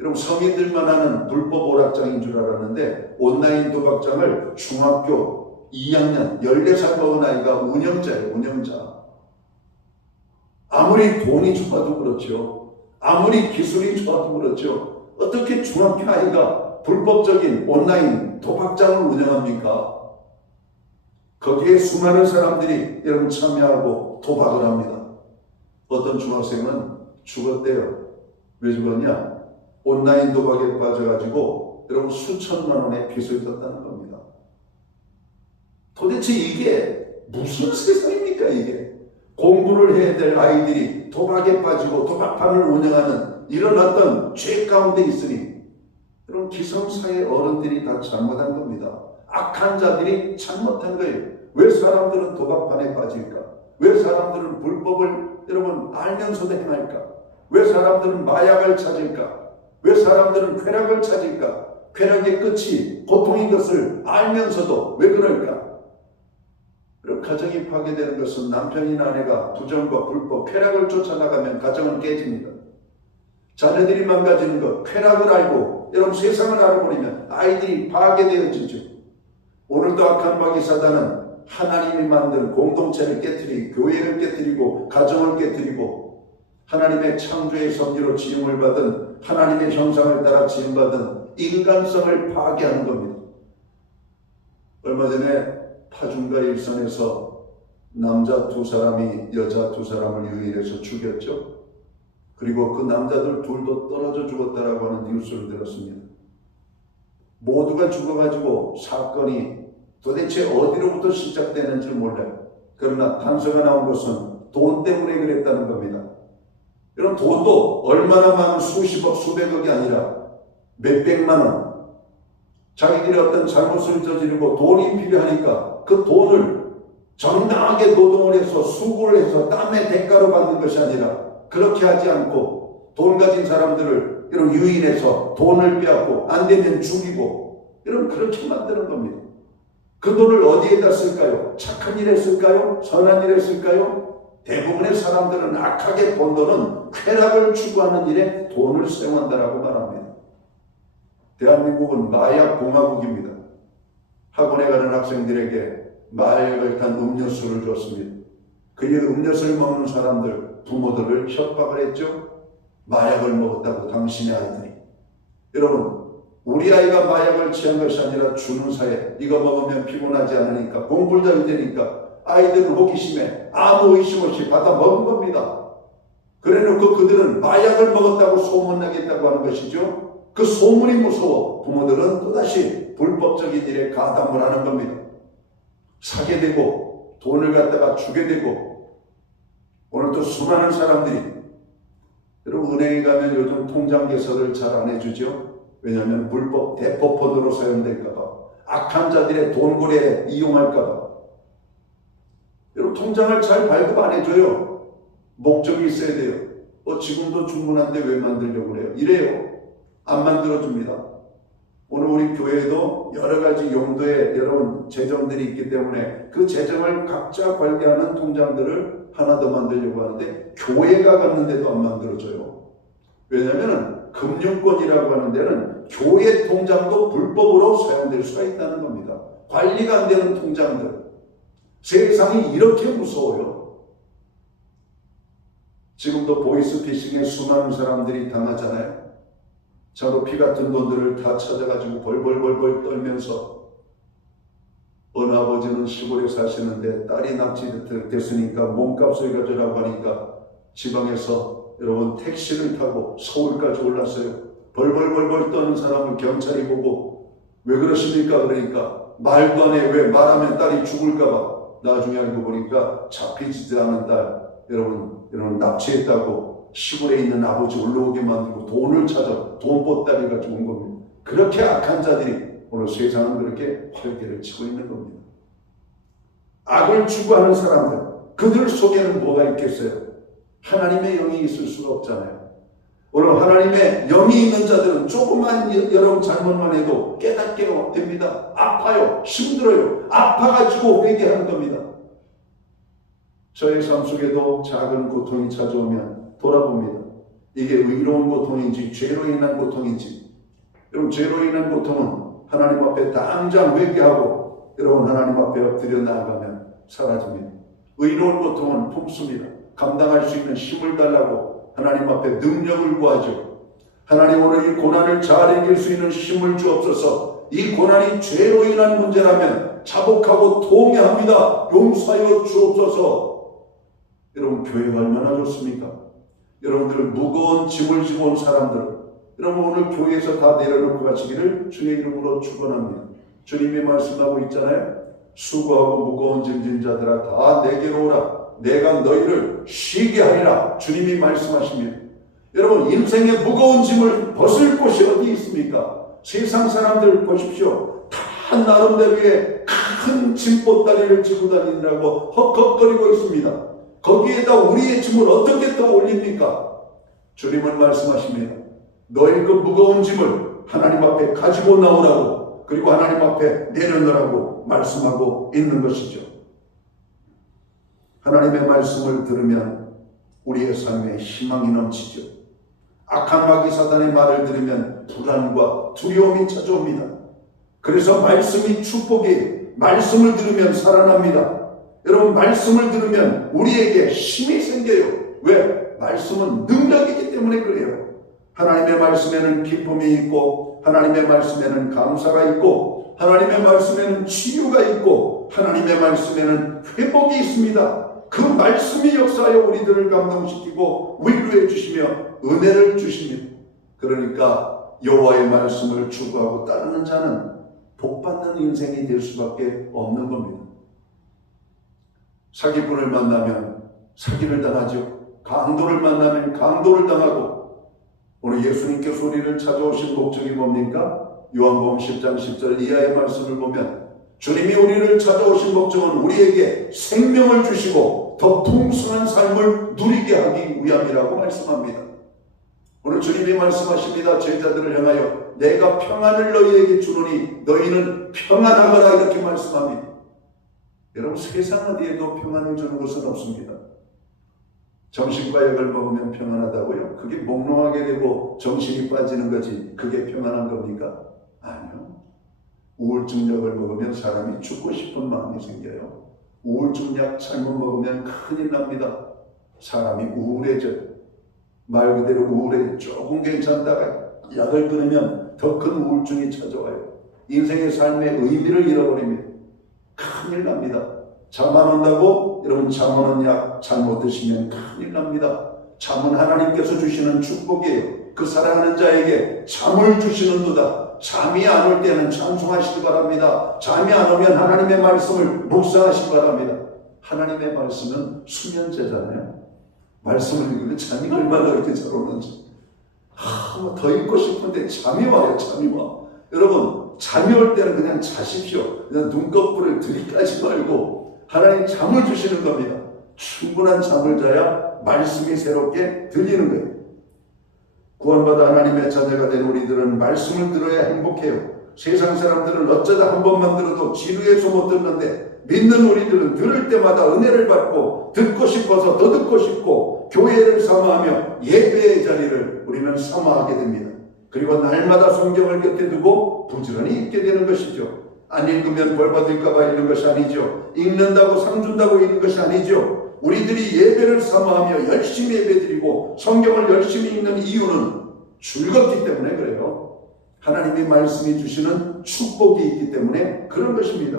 여러분, 성인들만 하는 불법 오락장인 줄 알았는데 온라인 도박장을 중학교 2학년 14살 먹은 아이가 운영자예요. 운영자. 아무리 돈이 좋아도 그렇죠. 아무리 기술이 좋아도 그렇죠. 어떻게 중학교 아이가 불법적인 온라인 도박장을 운영합니까? 거기에 수많은 사람들이 여러분 참여하고 도박을 합니다. 어떤 중학생은 죽었대요. 왜 죽었냐? 온라인 도박에 빠져가지고 여러분 수천만 원의 빚을 졌다는 겁니다. 도대체 이게 무슨 세상입니까 이게? 공부를 해야 될 아이들이 도박에 빠지고 도박판을 운영하는 이런 어떤 죄 가운데 있으니 그런 기성사회 어른들이 다 잘못한 겁니다. 악한 자들이 잘못한 거예요. 왜 사람들은 도박판에 빠질까? 왜 사람들은 불법을 여러분 알면서도 행할까? 왜 사람들은 마약을 찾을까? 왜 사람들은 쾌락을 찾을까? 쾌락의 끝이 고통인 것을 알면서도 왜 그럴까? 그럼 가정이 파괴되는 것은 남편이나 아내가 부정과 불법, 쾌락을 쫓아나가면 가정은 깨집니다. 자녀들이 망가지는 것, 쾌락을 알고 여러분 세상을 알아버리면 아이들이 파괴되어지죠. 오늘도 악한 마귀 사단은 하나님이 만든 공동체를 깨뜨리고 교회를 깨뜨리고 가정을 깨뜨리고 하나님의 창조의 섭리로 지음을 받은 하나님의 형상을 따라 지음받은 인간성을 파괴하는 겁니다. 얼마 전에 파중과 일선에서 남자 2사람이 여자 2사람을 유인해서 죽였죠. 그리고 그 남자들 둘도 떨어져 죽었다라고 하는 뉴스를 들었습니다. 모두가 죽어가지고 사건이 도대체 어디로부터 시작되는지 몰라요. 그러나 단서가 나온 것은 돈 때문에 그랬다는 겁니다. 이런 돈도 얼마나 많은 수십억 수백억이 아니라 몇백만 원, 자기들이 어떤 잘못을 저지르고 돈이 필요하니까 그 돈을 정당하게 노동을 해서 수고를 해서 땀의 대가로 받는 것이 아니라 그렇게 하지 않고 돈 가진 사람들을 이런 유인해서 돈을 빼앗고 안 되면 죽이고 이런 그렇게 만드는 겁니다. 그 돈을 어디에다 쓸까요? 착한 일에 쓸까요? 선한 일에 쓸까요? 대부분의 사람들은 악하게 번 돈은 쾌락을 추구하는 일에 돈을 사용한다라고 말합니다. 대한민국은 마약 공화국입니다. 학원에 가는 학생들에게 마약을 탄 음료수를 줬습니다. 그 음료수를 먹는 사람들, 부모들을 협박을 했죠. 마약을 먹었다고 당신의 아이들이. 여러분, 우리 아이가 마약을 취한 것이 아니라 주는 사회, 이거 먹으면 피곤하지 않으니까 공부를 잘 되니까 아이들은 호기심에 아무 의심 없이 받아 먹은 겁니다. 그래놓고 그들은 마약을 먹었다고 소문나겠다고 하는 것이죠. 그 소문이 무서워 부모들은 또다시 불법적인 일에 가담을 하는 겁니다. 사게 되고 돈을 갖다가 주게 되고 오늘 또 수많은 사람들이 여러분 은행에 가면 요즘 통장 개설을 잘 안 해주죠. 왜냐하면 불법 대포폰으로 사용될까봐 악한 자들의 돈고래에 이용할까봐 여러분 통장을 잘 발급 안 해줘요. 목적이 있어야 돼요. 지금도 충분한데 왜 만들려고 그래요? 이래요. 안 만들어줍니다. 오늘 우리 교회에도 여러 가지 용도의 여러분 재정들이 있기 때문에 그 재정을 각자 관리하는 통장들을 하나 더 만들려고 하는데 교회가 갔는데도 안 만들어줘요. 왜냐하면 금융권이라고 하는 데는 교회 통장도 불법으로 사용될 수가 있다는 겁니다. 관리가 안 되는 통장들. 세상이 이렇게 무서워요. 지금도 보이스피싱에 수많은 사람들이 당하잖아요. 저도 피 같은 돈들을 다 찾아가지고 벌벌벌벌 떨면서 어느 아버지는 시골에 사시는데 딸이 납치됐으니까 몸값을 가져라고 하니까 지방에서 여러분 택시를 타고 서울까지 올랐어요. 벌벌벌벌 떠는 사람을 경찰이 보고 왜 그러십니까? 그러니까 말도 안 해. 왜 말하면 딸이 죽을까봐. 나중에 알고 보니까 잡히지도 않은 딸 여러분 납치했다고 시골에 있는 아버지 올라오게 만들고 돈을 찾아 돈보따리가 좋은 겁니다. 그렇게 악한 자들이 오늘 세상은 그렇게 활개를 치고 있는 겁니다. 악을 추구하는 사람들, 그들 속에는 뭐가 있겠어요? 하나님의 영이 있을 수가 없잖아요. 오늘 하나님의 영이 있는 자들은 조금만 여러분 잘못만 해도 깨닫게 됩니다. 아파요. 힘들어요. 아파가지고 회개하는 겁니다. 저의 삶 속에도 작은 고통이 찾아오면 돌아봅니다. 이게 의로운 고통인지 죄로 인한 고통인지. 여러분 죄로 인한 고통은 하나님 앞에 당장 회개하고 여러분 하나님 앞에 엎드려 나아가면 사라집니다. 의로운 고통은 품습니다. 감당할 수 있는 힘을 달라고 하나님 앞에 능력을 구하죠. 하나님 오늘 이 고난을 잘 이길 수 있는 힘을 주옵소서. 이 고난이 죄로 인한 문제라면 자복하고 통회합니다. 용서하여 주옵소서. 여러분 교회가 얼마나 좋습니까? 여러분들 무거운 짐을 지고 온 사람들 여러분 오늘 교회에서 다 내려놓고 가시기를 주의 이름으로 축원합니다. 주님이 말씀하고 있잖아요. 수고하고 무거운 짐진 자들아 다 내게로 오라. 내가 너희를 쉬게 하리라. 주님이 말씀하십니다. 여러분, 인생의 무거운 짐을 벗을 곳이 어디 있습니까? 세상 사람들 보십시오. 다 나름대로의 큰 짐보따리를 지고 다니느라고 헉헉거리고 있습니다. 거기에다 우리의 짐을 어떻게 더 올립니까? 주님은 말씀하십니다. 너희 그 무거운 짐을 하나님 앞에 가지고 나오라고, 그리고 하나님 앞에 내려놓으라고 말씀하고 있는 것이죠. 하나님의 말씀을 들으면 우리의 삶에 희망이 넘치죠. 악한 마귀 사단의 말을 들으면 불안과 두려움이 찾아옵니다. 그래서 말씀이 축복이에요. 말씀을 들으면 살아납니다. 여러분, 말씀을 들으면 우리에게 힘이 생겨요. 왜? 말씀은 능력이기 때문에 그래요. 하나님의 말씀에는 기쁨이 있고, 하나님의 말씀에는 감사가 있고, 하나님의 말씀에는 치유가 있고, 하나님의 말씀에는 회복이 있습니다. 그 말씀이 역사하여 우리들을 감동시키고 위로해 주시며 은혜를 주십니다. 그러니까 여호와의 말씀을 추구하고 따르는 자는 복받는 인생이 될 수밖에 없는 겁니다. 사기꾼을 만나면 사기를 당하죠. 강도를 만나면 강도를 당하고, 오늘 예수님께서 우리를 찾아오신 목적이 뭡니까? 요한복음 10장 10절 이하의 말씀을 보면 주님이 우리를 찾아오신 목적은 우리에게 생명을 주시고 더 풍성한 삶을 누리게 하기 위함이라고 말씀합니다. 오늘 주님이 말씀하십니다. 제자들을 향하여 내가 평안을 너희에게 주노니 너희는 평안하거라, 이렇게 말씀합니다. 여러분, 세상 어디에도 평안을 주는 것은 없습니다. 정신과 약을 먹으면 평안하다고요? 그게 몽롱하게 되고 정신이 빠지는 거지 그게 평안한 겁니까? 아니요. 우울증 약을 먹으면 사람이 죽고 싶은 마음이 생겨요. 우울증 약 잘못 먹으면 큰일 납니다. 사람이 우울해져요. 말 그대로 우울해. 조금 괜찮다가 약을 끊으면 더 큰 우울증이 찾아와요. 인생의 삶의 의미를 잃어버립니다. 큰일 납니다. 잠 안 온다고 여러분 잠 오는 약 잘못 드시면 큰일 납니다. 잠은 하나님께서 주시는 축복이에요. 그 사랑하는 자에게 잠을 주시는도다. 잠이 안 올 때는 찬송하시기 바랍니다. 잠이 안 오면 하나님의 말씀을 묵상하시기 바랍니다. 하나님의 말씀은 수면제잖아요. 말씀을 읽으면 잠이 얼마나 이렇게 잘 오는지. 더 읽고 싶은데 잠이 와요. 잠이 와. 여러분, 잠이 올 때는 그냥 자십시오. 그냥 눈꺼풀을 들이까지 말고 하나님 잠을 주시는 겁니다. 충분한 잠을 자야 말씀이 새롭게 들리는 거예요. 구원받아 하나님의 자녀가 된 우리들은 말씀을 들어야 행복해요. 세상 사람들은 어쩌다 한 번만 들어도 지루해서 못 듣는데, 믿는 우리들은 들을 때마다 은혜를 받고 듣고 싶어서 더 듣고 싶고 교회를 사모하며 예배의 자리를 우리는 사모하게 됩니다. 그리고 날마다 성경을 곁에 두고 부지런히 읽게 되는 것이죠. 안 읽으면 벌 받을까 봐 읽는 것이 아니죠. 읽는다고 상 준다고 읽는 것이 아니죠. 우리들이 예배를 사모하며 열심히 예배드리고 성경을 열심히 읽는 이유는 즐겁기 때문에 그래요. 하나님이 말씀이 주시는 축복이 있기 때문에 그런 것입니다.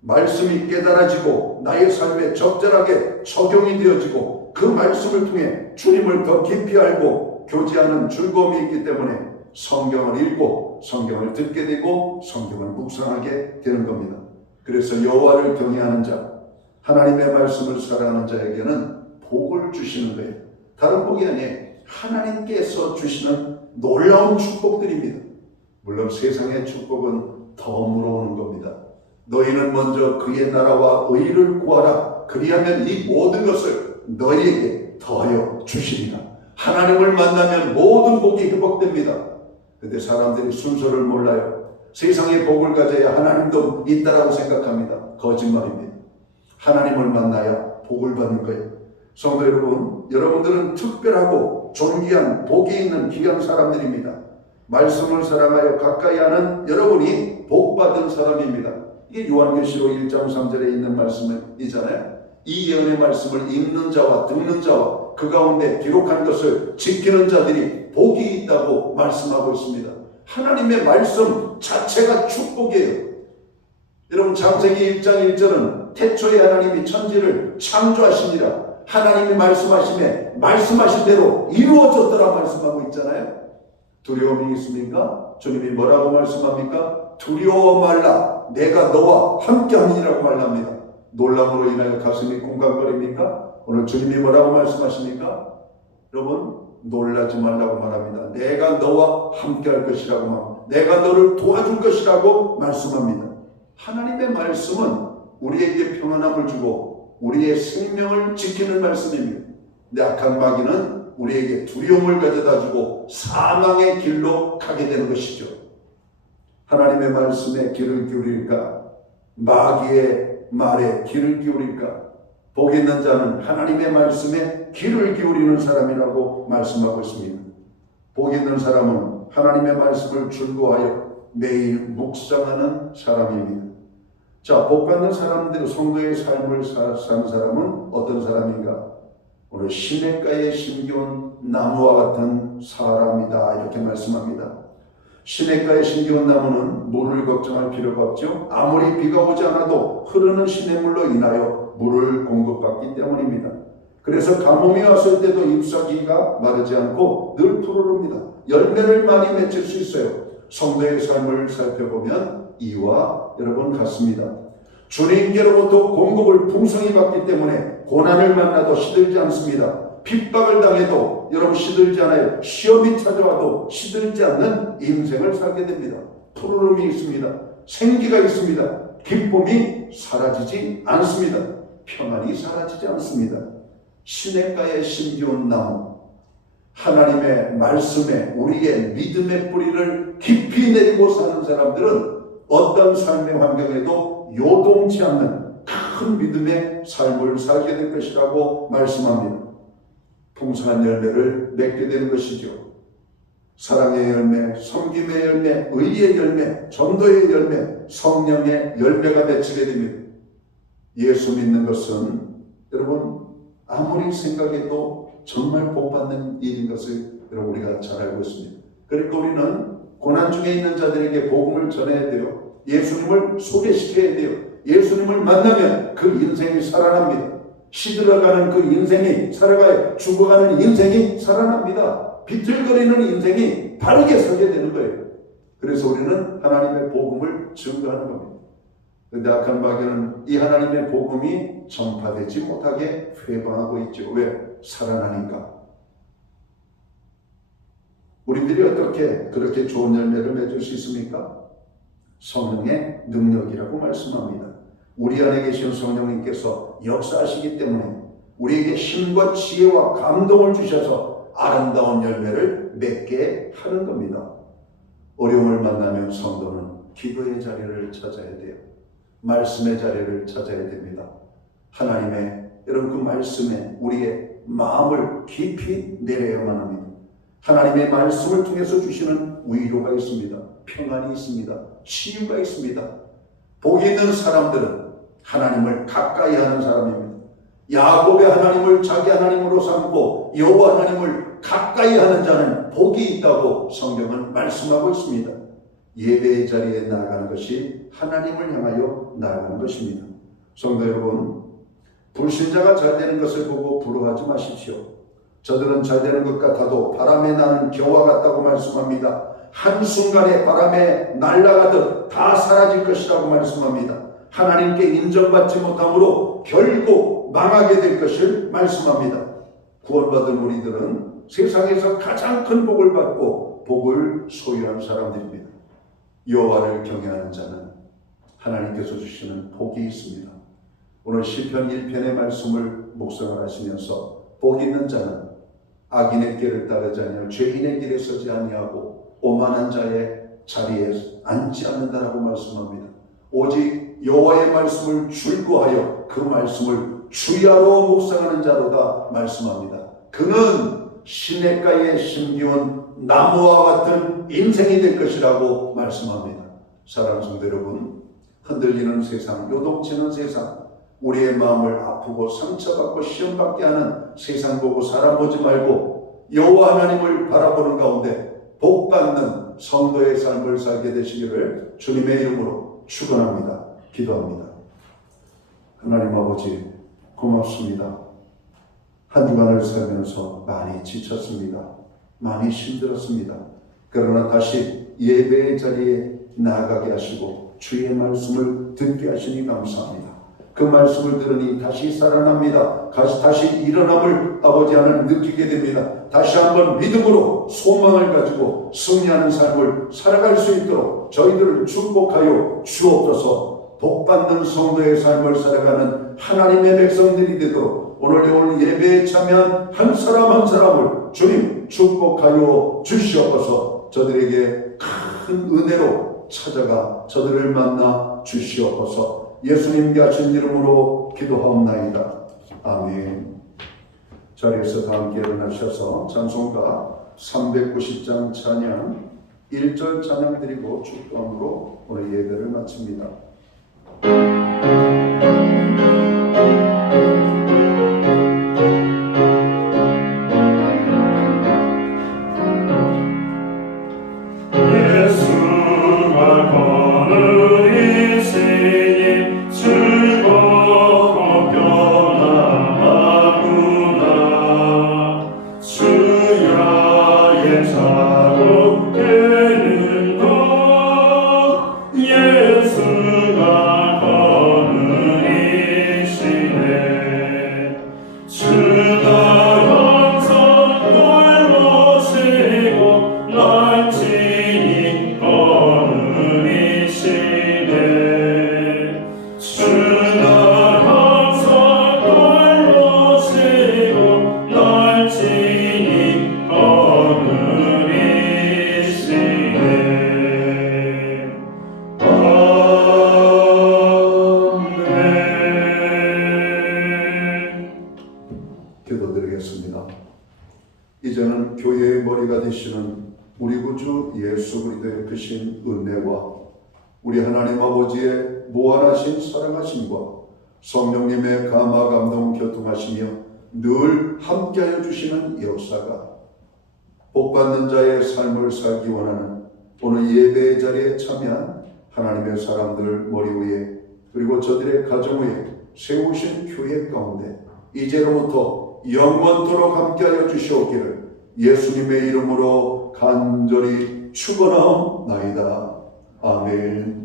말씀이 깨달아지고 나의 삶에 적절하게 적용이 되어지고 그 말씀을 통해 주님을 더 깊이 알고 교제하는 즐거움이 있기 때문에 성경을 읽고 성경을 듣게 되고 성경을 묵상하게 되는 겁니다. 그래서 여호와를 경외하는 자, 하나님의 말씀을 사랑하는 자에게는 복을 주시는 거예요. 다른 복이 아니에요. 하나님께서 주시는 놀라운 축복들입니다. 물론 세상의 축복은 더 물어오는 겁니다. 너희는 먼저 그의 나라와 의를 구하라. 그리하면 이 모든 것을 너희에게 더하여 주시리라. 하나님을 만나면 모든 복이 회복됩니다. 그런데 사람들이 순서를 몰라요. 세상의 복을 가져야 하나님도 있다라고 생각합니다. 거짓말입니다. 하나님을 만나야 복을 받는 거예요. 성도 여러분, 여러분들은 특별하고 존귀한 복이 있는 귀한 사람들입니다. 말씀을 사랑하여 가까이 하는 여러분이 복받은 사람입니다. 이게 요한계시록 1장 3절에 있는 말씀이잖아요. 이 예언의 말씀을 읽는 자와 듣는 자와 그 가운데 기록한 것을 지키는 자들이 복이 있다고 말씀하고 있습니다. 하나님의 말씀 자체가 축복이에요. 여러분, 창세기 1장 1절은 태초에 하나님이 천지를 창조하시니라. 하나님이 말씀하심에 말씀하신 대로 이루어졌더라 말씀하고 있잖아요. 두려움이 있습니까? 주님이 뭐라고 말씀합니까? 두려워 말라. 내가 너와 함께함이라고 말합니다. 놀람으로 인하여 가슴이 콩강거립니까? 오늘 주님이 뭐라고 말씀하십니까? 여러분, 놀라지 말라고 말합니다. 내가 너와 함께할 것이라고 말합니다. 내가 너를 도와줄 것이라고 말씀합니다. 하나님의 말씀은 우리에게 평안함을 주고 우리의 생명을 지키는 말씀입니다. 근데 악한 마귀는 우리에게 두려움을 가져다 주고 사망의 길로 가게 되는 것이죠. 하나님의 말씀에 귀를 기울일까? 마귀의 말에 귀를 기울일까? 복 있는 자는 하나님의 말씀에 귀를 기울이는 사람이라고 말씀하고 있습니다. 복 있는 사람은 하나님의 말씀을 즐거워하여 매일 묵상하는 사람입니다. 자, 복 받는 사람들, 성도의 삶을 사는 사람은 어떤 사람인가? 오늘 시냇가에 심겨온 나무와 같은 사람이다, 이렇게 말씀합니다. 시냇가에 심겨온 나무는 물을 걱정할 필요가 없죠. 아무리 비가 오지 않아도 흐르는 시냇물로 인하여 물을 공급받기 때문입니다. 그래서 가뭄이 왔을 때도 잎사귀가 마르지 않고 늘 푸르릅니다. 열매를 많이 맺을 수 있어요. 성도의 삶을 살펴보면 이와 여러분 같습니다. 주님께로부터 공급을 풍성히 받기 때문에 고난을 만나도 시들지 않습니다. 핍박을 당해도 여러분 시들지 않아요. 시험이 찾아와도 시들지 않는 인생을 살게 됩니다. 푸르름이 있습니다. 생기가 있습니다. 기쁨이 사라지지 않습니다. 평안이 사라지지 않습니다. 시냇가에 심겨온 나무, 하나님의 말씀에 우리의 믿음의 뿌리를 깊이 내리고 사는 사람들은 어떤 삶의 환경에도 요동치 않는 큰 믿음의 삶을 살게 될 것이라고 말씀합니다. 풍성한 열매를 맺게 되는 것이죠. 사랑의 열매, 섬김의 열매, 의의 열매, 전도의 열매, 성령의 열매가 맺히게 됩니다. 예수 믿는 것은 여러분 아무리 생각해도 정말 복받는 일인 것을 여러분 우리가 잘 알고 있습니다. 그러니까 우리는 고난 중에 있는 자들에게 복음을 전해야 돼요. 예수님을 소개시켜야 돼요. 예수님을 만나면 그 인생이 살아납니다. 시들어가는 그 인생이 살아가요. 죽어가는 인생이 살아납니다. 비틀거리는 인생이 바르게 서게 되는 거예요. 그래서 우리는 하나님의 복음을 증거하는 겁니다. 그런데 악한 마귀는 이 하나님의 복음이 전파되지 못하게 회방하고 있죠. 왜? 살아나니까. 우리들이 어떻게 그렇게 좋은 열매를 맺을 수 있습니까? 성령의 능력이라고 말씀합니다. 우리 안에 계신 성령님께서 역사하시기 때문에 우리에게 힘과 지혜와 감동을 주셔서 아름다운 열매를 맺게 하는 겁니다. 어려움을 만나면 성도는 기도의 자리를 찾아야 돼요. 말씀의 자리를 찾아야 됩니다. 하나님의 여러분 그 말씀에 우리의 마음을 깊이 내려야만 합니다. 하나님의 말씀을 통해서 주시는 위로가 있습니다. 평안이 있습니다. 치유가 있습니다. 복 있는 사람들은 하나님을 가까이 하는 사람입니다. 야곱의 하나님을 자기 하나님으로 삼고 여호와 하나님을 가까이 하는 자는 복이 있다고 성경은 말씀하고 있습니다. 예배의 자리에 나아가는 것이 하나님을 향하여 나아가는 것입니다. 성도 여러분, 불신자가 잘 되는 것을 보고 부러워하지 마십시오. 저들은 잘 되는 것 같아도 바람에 나는 겨와 같다고 말씀합니다. 한순간에 바람에 날아가듯 다 사라질 것이라고 말씀합니다. 하나님께 인정받지 못함으로 결국 망하게 될 것을 말씀합니다. 구원받은 우리들은 세상에서 가장 큰 복을 받고 복을 소유한 사람들입니다. 여호와를 경외하는 자는 하나님께서 주시는 복이 있습니다. 오늘 시편 1편의 말씀을 묵상을 하시면서 복 있는 자는 악인의 길을 따르지 아니하고 죄인의 길에 서지 아니하고 오만한 자의 자리에 앉지 않는다라고 말씀합니다. 오직 여호와의 말씀을 즐거워하여 그 말씀을 주야로 묵상하는 자로다 말씀합니다. 그는 시냇가에 심기운 나무와 같은 인생이 될 것이라고 말씀합니다. 사랑하는 성도 여러분, 흔들리는 세상, 요동치는 세상, 우리의 마음을 아프고 상처받고 시험받게 하는 세상 보고 사람 보지 말고 여호와 하나님을 바라보는 가운데 복받는 성도의 삶을 살게 되시기를 주님의 이름으로 축원합니다. 기도합니다. 하나님 아버지 고맙습니다. 한 주간을 살면서 많이 지쳤습니다. 많이 힘들었습니다. 그러나 다시 예배의 자리에 나아가게 하시고 주의 말씀을 듣게 하시니 감사합니다. 그 말씀을 들으니 다시 살아납니다. 다시 일어남을 아버지 하나님 느끼게 됩니다. 다시 한번 믿음으로 소망을 가지고 승리하는 삶을 살아갈 수 있도록 저희들을 축복하여 주옵소서. 복받는 성도의 삶을 살아가는 하나님의 백성들이 되도록 오늘 예배에 참여한 한 사람 한 사람을 주님 축복하여 주시옵소서. 저들에게 큰 은혜로 찾아가 저들을 만나 주시옵소서. 예수님께 하신 이름으로 기도하옵나이다. 아멘. 자리에서 다 함께 일어나셔서 찬송가 390장 찬양 1절 찬양 드리고 축도함으로 오늘 예배를 마칩니다. 기도드리겠습니다. 이제는 교회의 머리가 되시는 우리 구주 예수 그리스도의 크신 은혜와 우리 하나님 아버지의 무한하신 사랑하심과 성령님의 감화 감동 교통하시며 늘 함께하여 주시는 역사가 복받는 자의 삶을 살기 원하는 오늘 예배의 자리에 참여한 하나님의 사람들 머리 위에 그리고 저들의 가정 위에 세우신 교회 가운데 이제로부터 영원토록 함께하여 주시옵기를 예수님의 이름으로 간절히 축원하옵나이다. 아멘.